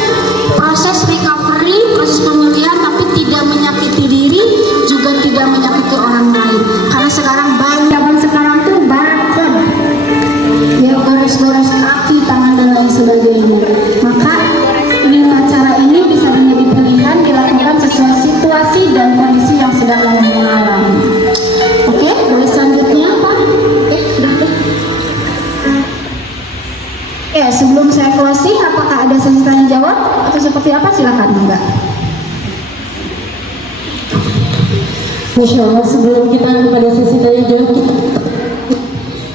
proses recovery, proses pemulihan, tapi tidak menyakiti diri, juga tidak menyakiti orang lain. Karena sekarang zaman sekarang tuh barcode, ya, gores-gores kaki, tangan dan lain sebagainya. Maka 5 cara ini bisa menjadi pilihan dilakukan sesuai situasi dan kondisi yang sedang mengalami. Oke, boleh selanjutnya Pak? Udah deh. Sebelum saya closing, apakah ada sesi tanya jawab atau seperti apa? Silakan, enggak. Masya Allah, sebelum kita kepada sesi tanya jawab kita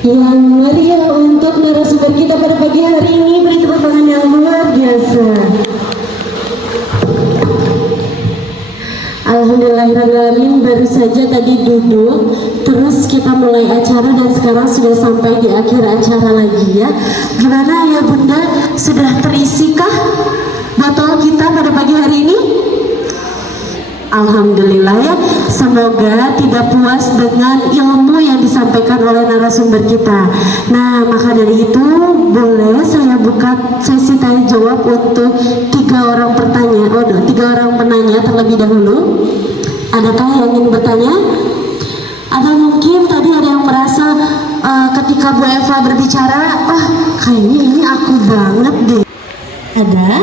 yang meriah untuk narasumber kita pada pagi hari ini, beri tepuk tangan yang luar biasa. Alhamdulillahirrahmanirrahim, baru saja tadi duduk, terus kita mulai acara dan sekarang sudah sampai di akhir acara lagi ya. Gimana ya Bunda, sudah terisikah botol kita pada pagi hari ini? Alhamdulillah ya, semoga tidak puas dengan ilmu yang disampaikan oleh narasumber kita. Nah, maka dari itu boleh saya buka sesi tanya jawab untuk 3 orang penanya terlebih dahulu. Adakah yang ingin bertanya? Atau mungkin tadi ada yang merasa ketika Bu Eva berbicara, kayaknya ini aku banget deh. Ada?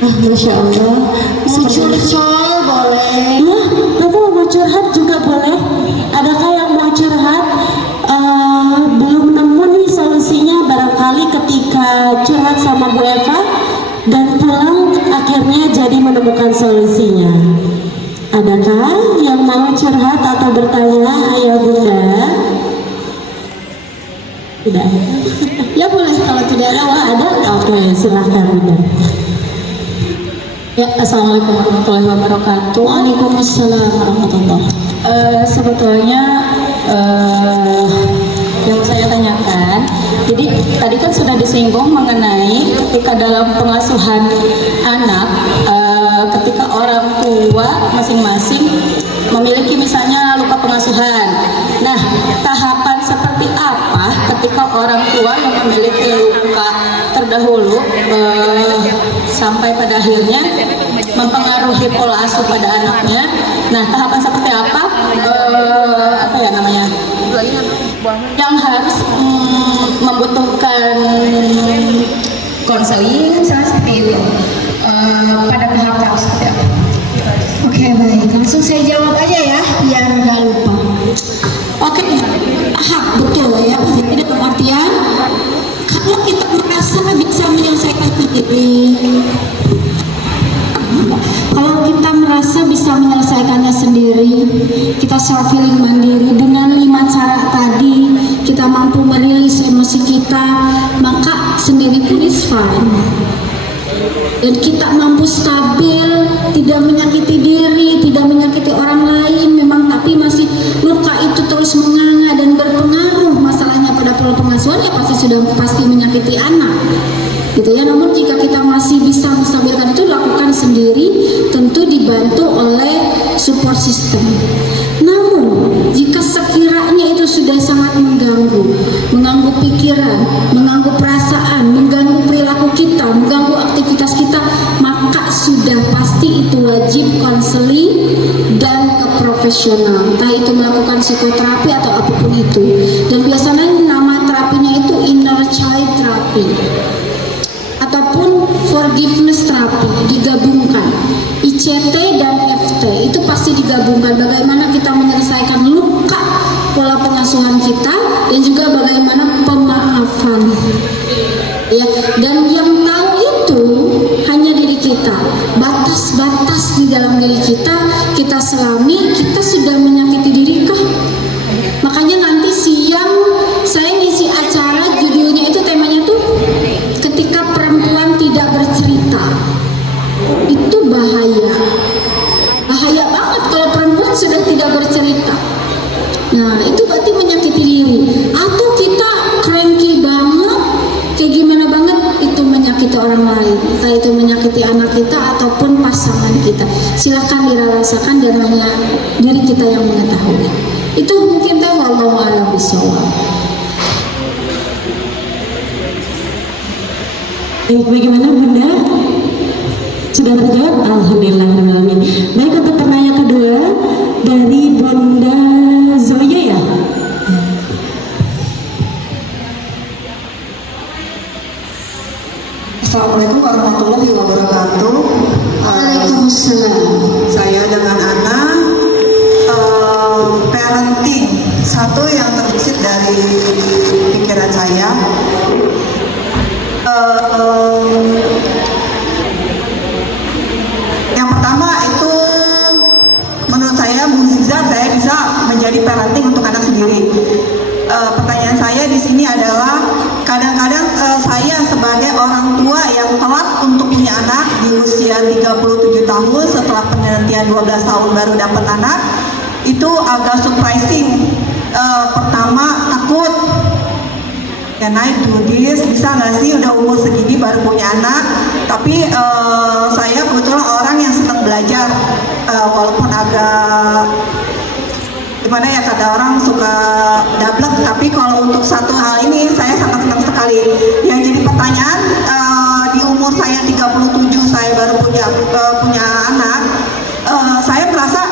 Masya Allah. Mau curcol boleh. Atau mau curhat juga boleh. Adakah yang mau curhat? Belum nemu nih solusinya, barangkali ketika curhat sama Bu Eva dan pulang akhirnya jadi menemukan solusinya. Adakah yang mau curhat atau bertanya, ayah bunda? Tidak ada. Ya boleh, kalau tidak ada, wah ada. Oke, silahkan bunda. Ya, assalamualaikum warahmatullahi wabarakatuh. Waalaikumsalam warahmatullahi. Sebetulnya yang saya tanyakan, jadi tadi kan sudah disinggung mengenai ketika dalam pengasuhan anak, ketika orang tua masing-masing memiliki misalnya luka pengasuhan. Nah, tahapan seperti apa ketika orang tua yang memiliki luka terdahulu sampai pada akhirnya mempengaruhi pola asuh pada anaknya. Nah, tahapan seperti apa? Apa ya namanya? Yang harus membutuhkan konseling misalnya seperti itu. Pada tahap seperti apa? Oke, baik, langsung saya jawab aja ya biar nggak lupa. Oke, hak betul ya. Jadi dalam artian kalau kita merasa bisa menyelesaikan sendiri, kalau kita merasa bisa menyelesaikannya sendiri, kita self healing mandiri dengan 5 cara tadi, kita mampu merilis emosi kita, maka sendiri pun is fine. Dan kita mampu stabil, tidak menyakiti diri, tidak menyakiti orang lain, memang tapi masih luka itu terus menganga dan berpengaruh masalahnya pada pola pengasuhan, ya pasti menyakiti anak, gitu ya. Namun jika kita masih bisa menstabilkan itu, lakukan sendiri, tentu dibantu oleh support system. Namun jika sekiranya itu sudah sangat mengganggu pikiran, mengganggu perasaan, mengganggu perilaku kita, mengganggu aktivitas kita, maka sudah pasti itu wajib konseling dan ke profesional, entah itu melakukan psikoterapi atau apapun itu. Dan biasanya nama terapinya itu inner child therapy ataupun forgiveness therapy, digabungkan. ICT dan FT itu pasti digabungkan, bagaimana kita menyelesaikan luka pola pengasuhan kita dan juga bagaimana pemaafan, ya. Dan yang tahu itu hanya diri kita, batas-batas di dalam diri kita selami kita sudah menyakiti diri kah? Makanya nanti siang saya ngisi acara, judulnya itu temanya tuh ketika perempuan tidak bercerita. Itu bahaya banget kalau perempuan sudah tidak bercerita. Nah, itu berarti menyakiti diri. Atau kita cranky banget, kayak gimana banget, itu menyakiti orang lain, entah itu menyakiti anak kita ataupun pasangan kita. Silakan dirasakan dan hanya diri kita yang mengetahui. Itu mungkin wallahu a'lam bishawab. Bagaimana bunda? Sudah terjawab? Alhamdulillahirrahmanirrahim. Baik, untuk pertanyaan kedua dari Bunda Zoya ya. Assalamualaikum warahmatullahi wabarakatuh. Waalaikumsalam. Saya dengan Ana, parenting satu yang terbesit dari pikiran saya. Yang pertama itu menurut saya mukjizat saya bisa menjadi parenting untuk anak sendiri. Pertanyaan saya di sini adalah kadang-kadang saya sebagai orang tua yang telat untuk punya anak di usia 37 tahun setelah penantian 12 tahun baru dapat anak, itu agak surprising. Pertama takut, can I do this? Bisa nggak sih udah umur segini baru punya anak? Tapi saya kebetulan orang yang senang belajar, walaupun agak gimana ya, kata orang suka dablek, tapi kalau untuk satu hal ini saya sangat senang sekali. Yang jadi pertanyaan, di umur saya 37 saya baru punya anak, saya merasa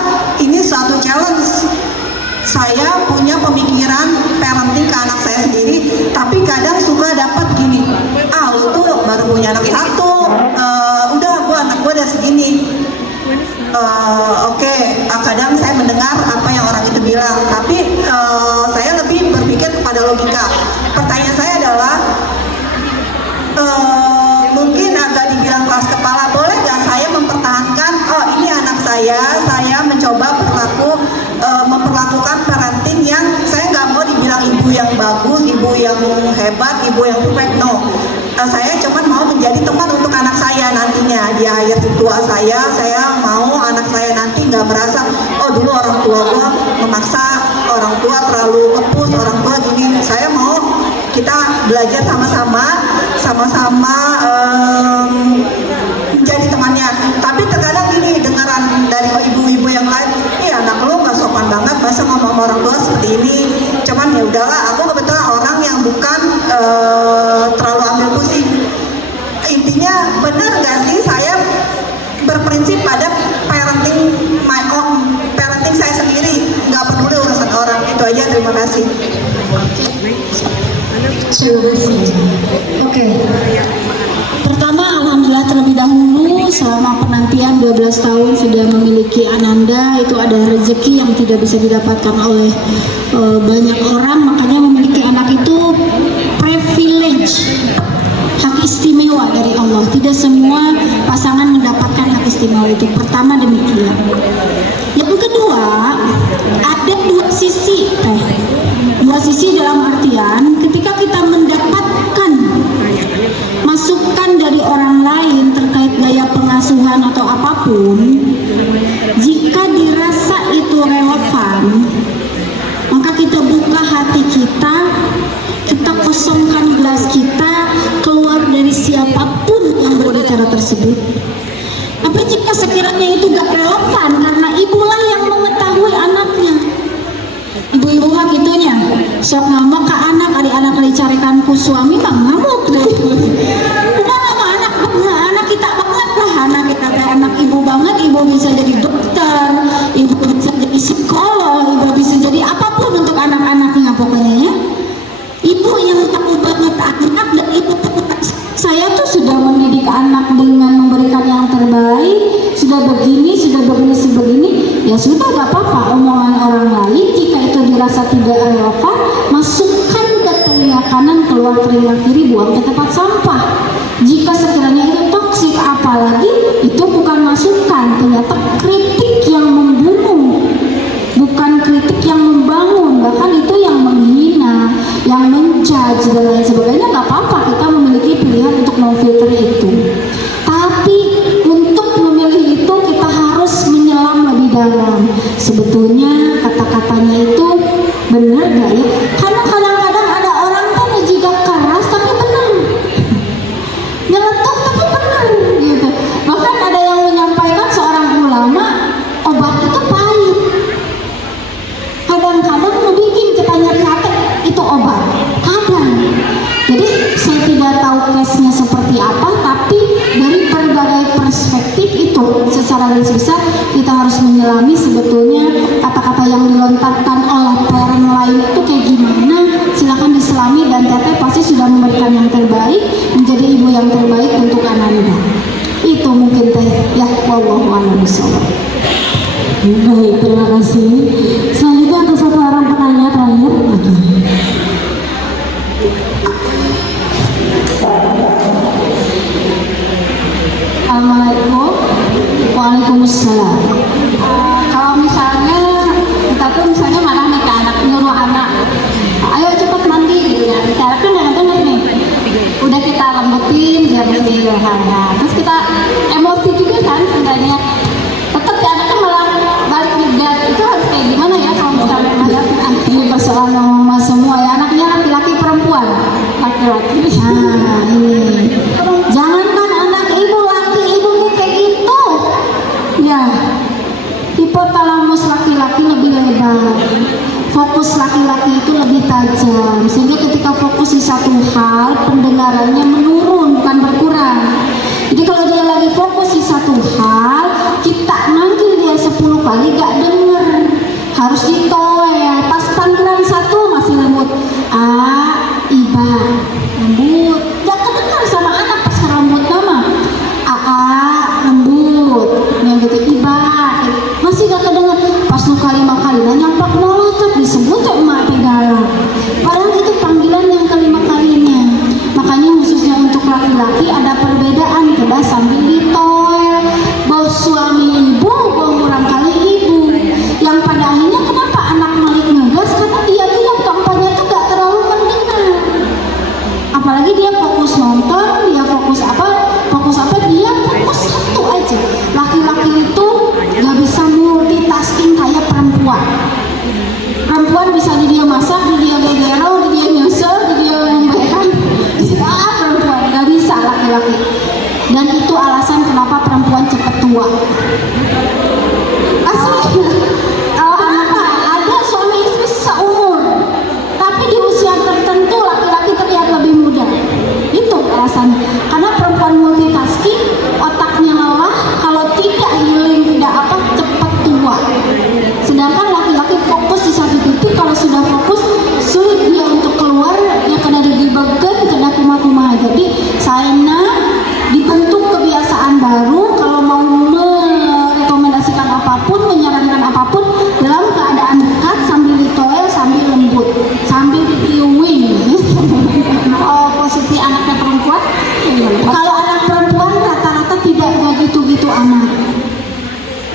ini suatu challenge. Saya punya pemikiran parenting ke anak saya sendiri, tapi kadang suka dapat gini, lu tuh baru punya anak satu, udah anak gue udah segini. Oke, kadang saya mendengar apa yang orang itu bilang, tapi saya lebih berpikir kepada logika. Pertanyaan saya adalah, mungkin agak dibilang keras kepala, boleh nggak saya mempertahankan, ini anak saya yang hebat, ibu yang perfect, no. Saya cuma mau menjadi teman untuk anak saya nantinya di akhir tua saya mau anak saya nanti nggak merasa, oh dulu orang tua gua memaksa, orang tua terlalu ngepus, orang tua gini. Saya mau kita belajar sama-sama menjadi temannya. Tapi terkadang gini, dengaran dari ibu-ibu yang lain, anak lo nggak sopan banget, masa ngomong sama orang tua seperti ini. Cuman ya udahlah, aku kebetulan orang yang bukan terlalu ambil pusing. Intinya benar nggak sih saya berprinsip pada parenting my own, parenting saya sendiri, nggak peduli urusan orang. Itu aja, terima kasih. Terima kasih. Oke. Pertama, alhamdulillah terlebih dahulu selama penantian 12 tahun sudah memiliki Ananda. Itu ada rezeki yang tidak bisa didapatkan oleh banyak orang. Makanya memiliki anak itu privilege, hak istimewa dari Allah. Tidak semua pasangan mendapatkan hak istimewa itu. Pertama demikian. Yang kedua, ada dua sisi dalam artian ketika kita mendapatkan masukan dari orang lain terkait gaya pengasuhan atau apapun, jika dirasa itu relevan, maka kita buka hati kita kosongkan gelas kita, keluar dari siapapun yang berbicara tersebut. Tapi jika sekiranya itu gak relevan karena ibulah yang mengetahui anaknya, ibu-ibu mah gitunya, sok ngambek ke anak, adik-anak dicarikan ku suami mah ngamuk deh. Udah lama anak kita banget lah, anak kita kayak anak ibu banget. Ibu bisa jadi dokter, ibu bisa jadi psikolog, ibu bisa jadi apapun untuk anak-anaknya pokoknya ya. Ibu yang tahu banget anak, dan ibu saya tuh sudah mendidik anak dengan memberikan yang terbaik, sudah begini ya sudah, gak apa-apa omongan orang lain. Jika itu dirasa tidak relevan, masukkan ke telinga kanan, keluar telinga kiri, buang ke tempat sampah. Jika sekiranya itu toksik, apalagi itu bukan masukan, ternyata kritik yang membunuh, bukan kritik yang membangun, bahkan itu yang menghina, yang menjudge dan lain sebagainya. Gak apa-apa, kita memiliki pilihan untuk memfilter itu. Tapi untuk memilih itu kita harus menyelam lebih dalam. Sebetulnya kata-katanya itu benar gak ya? Karena kadang-kadang ada orang kan juga keras tapi benar, nyeletuk tapi benar gitu. Bahkan ada yang menyampaikan, seorang ulama, obat itu pahit. Kadang-kadang ngebikin kita nyeri hati, itu obat. Kadang. Jadi saya tidak tahu case-nya seperti apa, tapi dari berbagai perspektif itu secara garis besar kita harus menyelami sebetulnya kata-kata yang dilontarkan oleh parent lain itu kayak gimana. Silahkan diselami, dan Teteh pasti sudah memberikan yang terbaik, menjadi ibu yang terbaik untuk Ananda. Itu mungkin Teh ya, wallahu a'lam bishawab. Baik, terima kasih. Selanjutnya untuk satu orang penanya terakhir. Assalamualaikum. Waalaikumsalam. Kalau misalnya kita tuh misalnya marah nih ke anak, nyuruh anak, ayo cepet mandi gitu ya, cara kan dengar nih, udah kita lembutin biar lebih bahagia. Terus kita emosi juga kan sebenarnya, tetap ya anaknya malah balik juga. Itu harus kayak gimana ya kalau misalnya menghadapi Ini persoalan mama semua ya, anaknya laki-laki perempuan. laki-laki? Nah ini, jangankan anak ibu, laki ibu nih kayak gitu ya. Hipotalamus laki-laki lebih lebar, fokus laki-laki itu lebih tajam, sehingga ketika fokus di satu hal, pendengarannya menurun bukan berkurang. Jadi kalau dia lagi fokus di satu hal, kita manggil dia 10 kali gak denger, harus ditoleh. Pas panggilan satu masih lembut, iba, lembut, gak kedengar sama anak. Pas lembut nama, lembut, yang gitu, iba, masih gak kedengar. Pas nu kelima kali nyampak nolotok disebut emak tegala, padahal itu panggilan yang kelima kalinya. Makanya khusus itu alasan kenapa perempuan cepat tua. Asli, kenapa? Ada suami istri seumur, tapi di usia tertentu laki-laki terlihat lebih muda. Itu alasan. Karena perempuan multitasking, otaknya lelah, kalau tidak healing, tidak apa, cepat tua. Sedangkan laki-laki fokus di satu titik, kalau sudah fokus sulit dia untuk keluar, dia kena digibegen, kena kuma-kuma. Jadi saya dibentuk kebiasaan baru kalau mau merekomendasikan apapun, menyarankan apapun dalam keadaan dekat, sambil ditoel, sambil lembut, sambil ditiuin. Oh, posisi anaknya perempuan. Kalau anak perempuan rata-rata tidak gitu-gitu amat.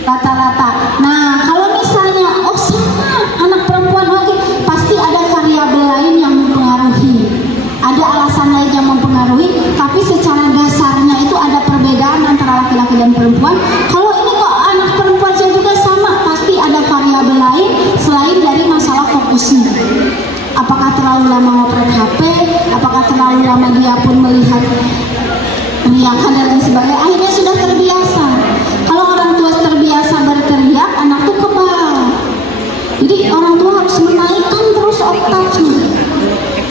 Rata-rata. Nah, kalau misalnya sama anak perempuan, oke, pasti ada variabel lain yang mempengaruhi. Ada alasan lain yang mempengaruhi, tapi secara dasarnya itu ada perbedaan antara laki-laki dan perempuan. Kalau ini kok anak perempuan saya juga sama, pasti ada variabel lain selain dari masalah fokusnya. Apakah terlalu lama ngoprek HP, apakah terlalu lama dia pun melihat teriakan dan lain sebagainya, akhirnya sudah terbiasa. Kalau orang tua terbiasa berteriak, anak tuh kebal. Jadi orang tua harus menaikkan terus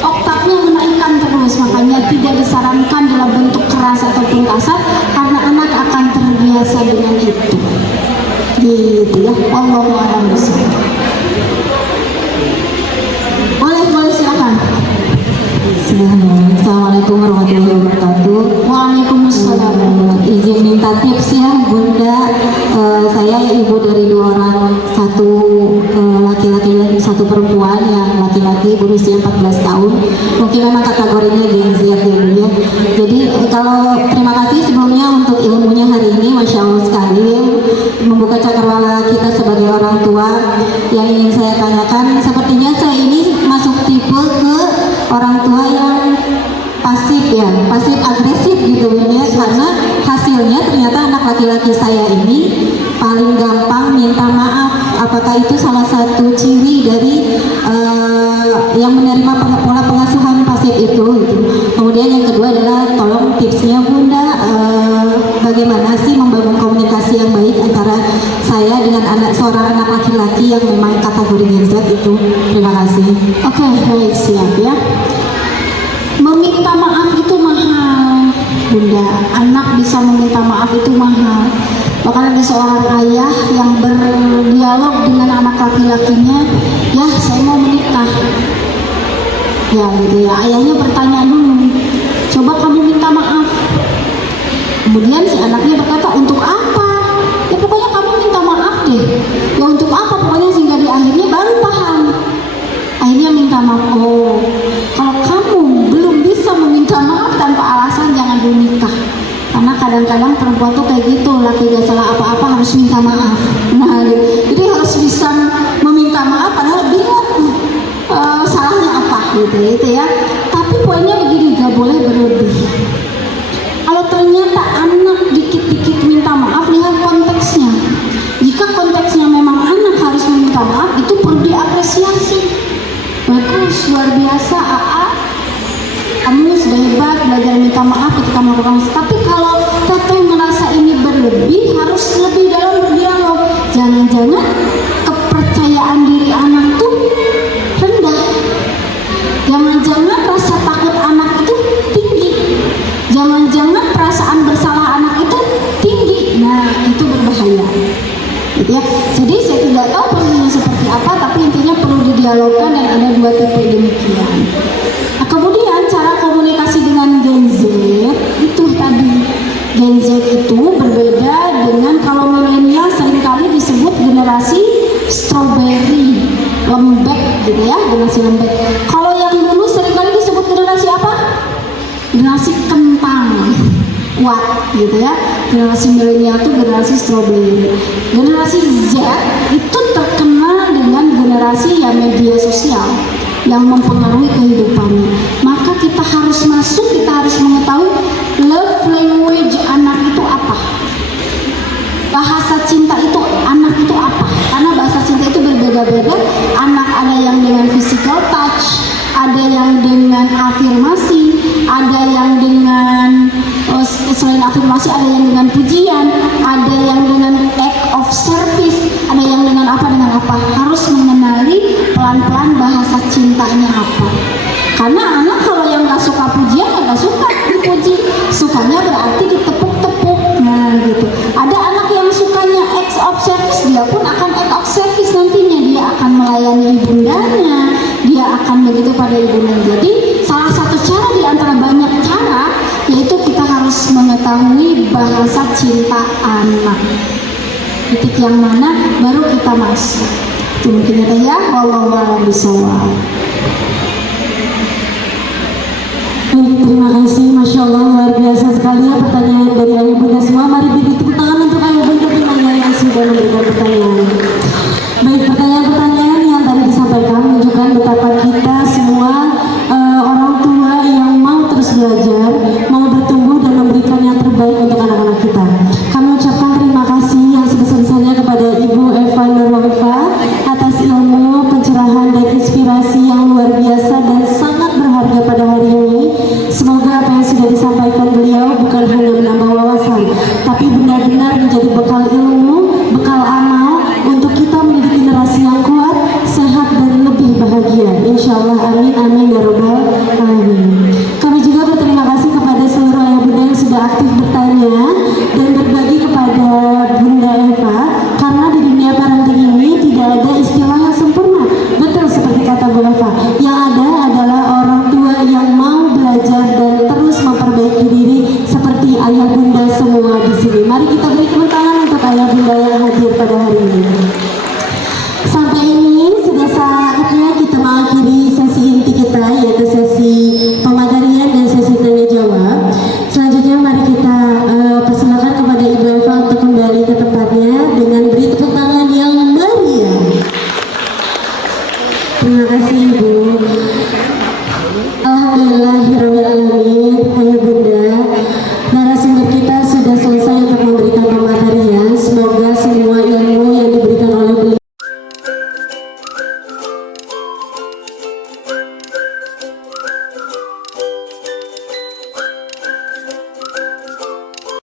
oktavnya menaikkan terus, makanya tidak disarankan dalam bentuk keras ataupun kasar karena anak akan terbiasa dengan itu. Gitu ya, Allahu a'lam bishawab. Boleh silakan. Assalamualaikum warahmatullahi wabarakatuh. Waalaikumsalam. Izin minta tips ya Bunda. Saya ibu dari 2 orang, satu laki-laki dan satu perempuan. Yang laki-laki berusia 14 tahun. Mungkin memang kategorinya Gen Z ya. Jadi kalau terima kasih sebelumnya untuk ilmunya hari ini, Masya Allah sekali, membuka cakrawala kita sebagai orang tua. Yang ingin saya tanyakan, sepertinya saya ini masuk tipe ke orang tua yang pasif ya, pasif agresif gitu ya, karena hasilnya ternyata anak laki-laki saya ini paling gampang minta maaf. Apakah itu salah satu ciri dari yang menerima pola pengasuhan pasif itu gitu. Kemudian yang kedua adalah tolong tipsnya Bunda, bagaimana sih membangun komunikasi yang baik antara saya dengan seorang anak laki-laki yang memang kategori Gen Z itu. Terima kasih. Oke, baik, siap ya. Meminta maaf itu mahal, Bunda. Anak bisa meminta maaf itu mahal. Bahkan ada seorang ayah yang berdialog dengan anak laki-lakinya, ya saya mau menikah. Ya gitu ya, ayahnya bertanya dulu, coba kamu minta maaf. Kemudian si anaknya berkata, untuk apa? Ya pokoknya kamu minta maaf deh. Ya untuk apa? Pokoknya sehingga di akhirnya baru paham. Akhirnya minta maaf. Oh, kalau kamu belum bisa meminta maaf tanpa alasan, jangan dulu nikah. Karena kadang-kadang perempuan tuh kayak gitu, laki gak salah apa-apa harus minta maaf. Nah, jadi harus bisa meminta maaf padahal bingung salahnya apa gitu ya. Tapi poinnya begini, gak boleh berlebih. Kalau ternyata anak dikit-dikit minta maaf, lihat konteksnya. Jika konteksnya memang anak harus meminta maaf, itu perlu diapresiasi. Bagus, luar biasa AA, kamu sudah hebat belajar minta maaf ketika melakukan. Tapi kalau teteh merasa ini berlebih, harus lebih dalam berdialog. Jangan-jangan kepercayaan diri anak tuh rendah. Jangan-jangan rasa takut anak itu tinggi. Jangan-jangan perasaan bersalah anak itu tinggi. Nah, itu berbahaya. Gitu ya. Jadi saya tidak tahu posisinya seperti apa, tapi intinya perlu didialogkan dan ada 2 tipe demikian. Nah, kemudian cara komunikasi dengan Gen Z itu tadi. Gen Z itu berbeda dengan kalau milenial seringkali disebut generasi strawberry, lembek gitu ya, generasi lembek. Kalau yang dulu seringkali disebut generasi apa? Generasi kentang, kuat gitu ya. Generasi milenial itu generasi strawberry. Generasi Z itu terkenal dengan generasi yang media sosial yang mempengaruhi kehidupannya. Maka kita harus masuk, kita harus mengetahui love language anak itu apa, bahasa cinta itu anak itu apa. Karena bahasa cinta itu berbeda-beda. Anak ada yang dengan physical touch, ada yang dengan afirmasi, ada yang dengan selain afirmasi ada yang dengan pujian, ada yang dengan act of service, ada yang dengan apa, harus mengenali pelan-pelan bahasa cintanya apa. Karena anak kalau yang gak suka pujian ya gak suka dipuji, sukanya berarti ditepuk-tepuk, nah gitu. Ada anak yang sukanya act of service, dia pun akan act of service nantinya, dia akan melayani ibundanya, dia akan begitu pada ibundanya. Jadi salah satu cara di antara banyak cara yaitu kita harus mengetahui bahasa cinta anak. Titik yang mana baru kita masuk. Itu mungkin ya, wallahu a'lam bishawab. Baik, terima kasih, Masya Allah, luar biasa sekali ya pertanyaan dari ayah bunda semua. Mari beri tepuk tangan untuk ayah bunda Pinaya yang sudah memberikan pertanyaan. Baik, pertanyaan-pertanyaan yang tadi disampaikan menunjukkan betapa kita semua orang tua yang mau terus belajar, mau bertumbuh dan memberikan yang terbaik untuk anak-anak kita. Kami ucapkan terima kasih yang sebesar-besarnya kepada Ibu Eva Nurwafa atas ilmu, pencerahan dan inspirasi yang luar biasa dan sangat berharga pada hari ini. Semoga apa yang sudah disampaikan beliau bukan hanya menambah wawasan, tapi benar-benar menjadi bekal ilmu, bekal amal untuk kita menjadi generasi yang kuat, sehat dan lebih bahagia. Insya Allah, amin, amin, ya robbal alamin. Kami juga berterima kasih kepada seluruh ayah bunda yang sudah aktif bertanya dan berbagi kepada Bunda Eva, karena di dunia parenting ini tidak ada istilah yang sempurna. Betul seperti kata Bu Eva, yang ada adalah orang tua yang mau belajar dan terus memperbaiki diri seperti ayah bunda semua di sini. Mari kita beri tepuk tangan untuk ayah bunda yang hadir pada hari ini. Sampai ini sudah saatnya kita mengakhiri sesi inti kita, yaitu sesi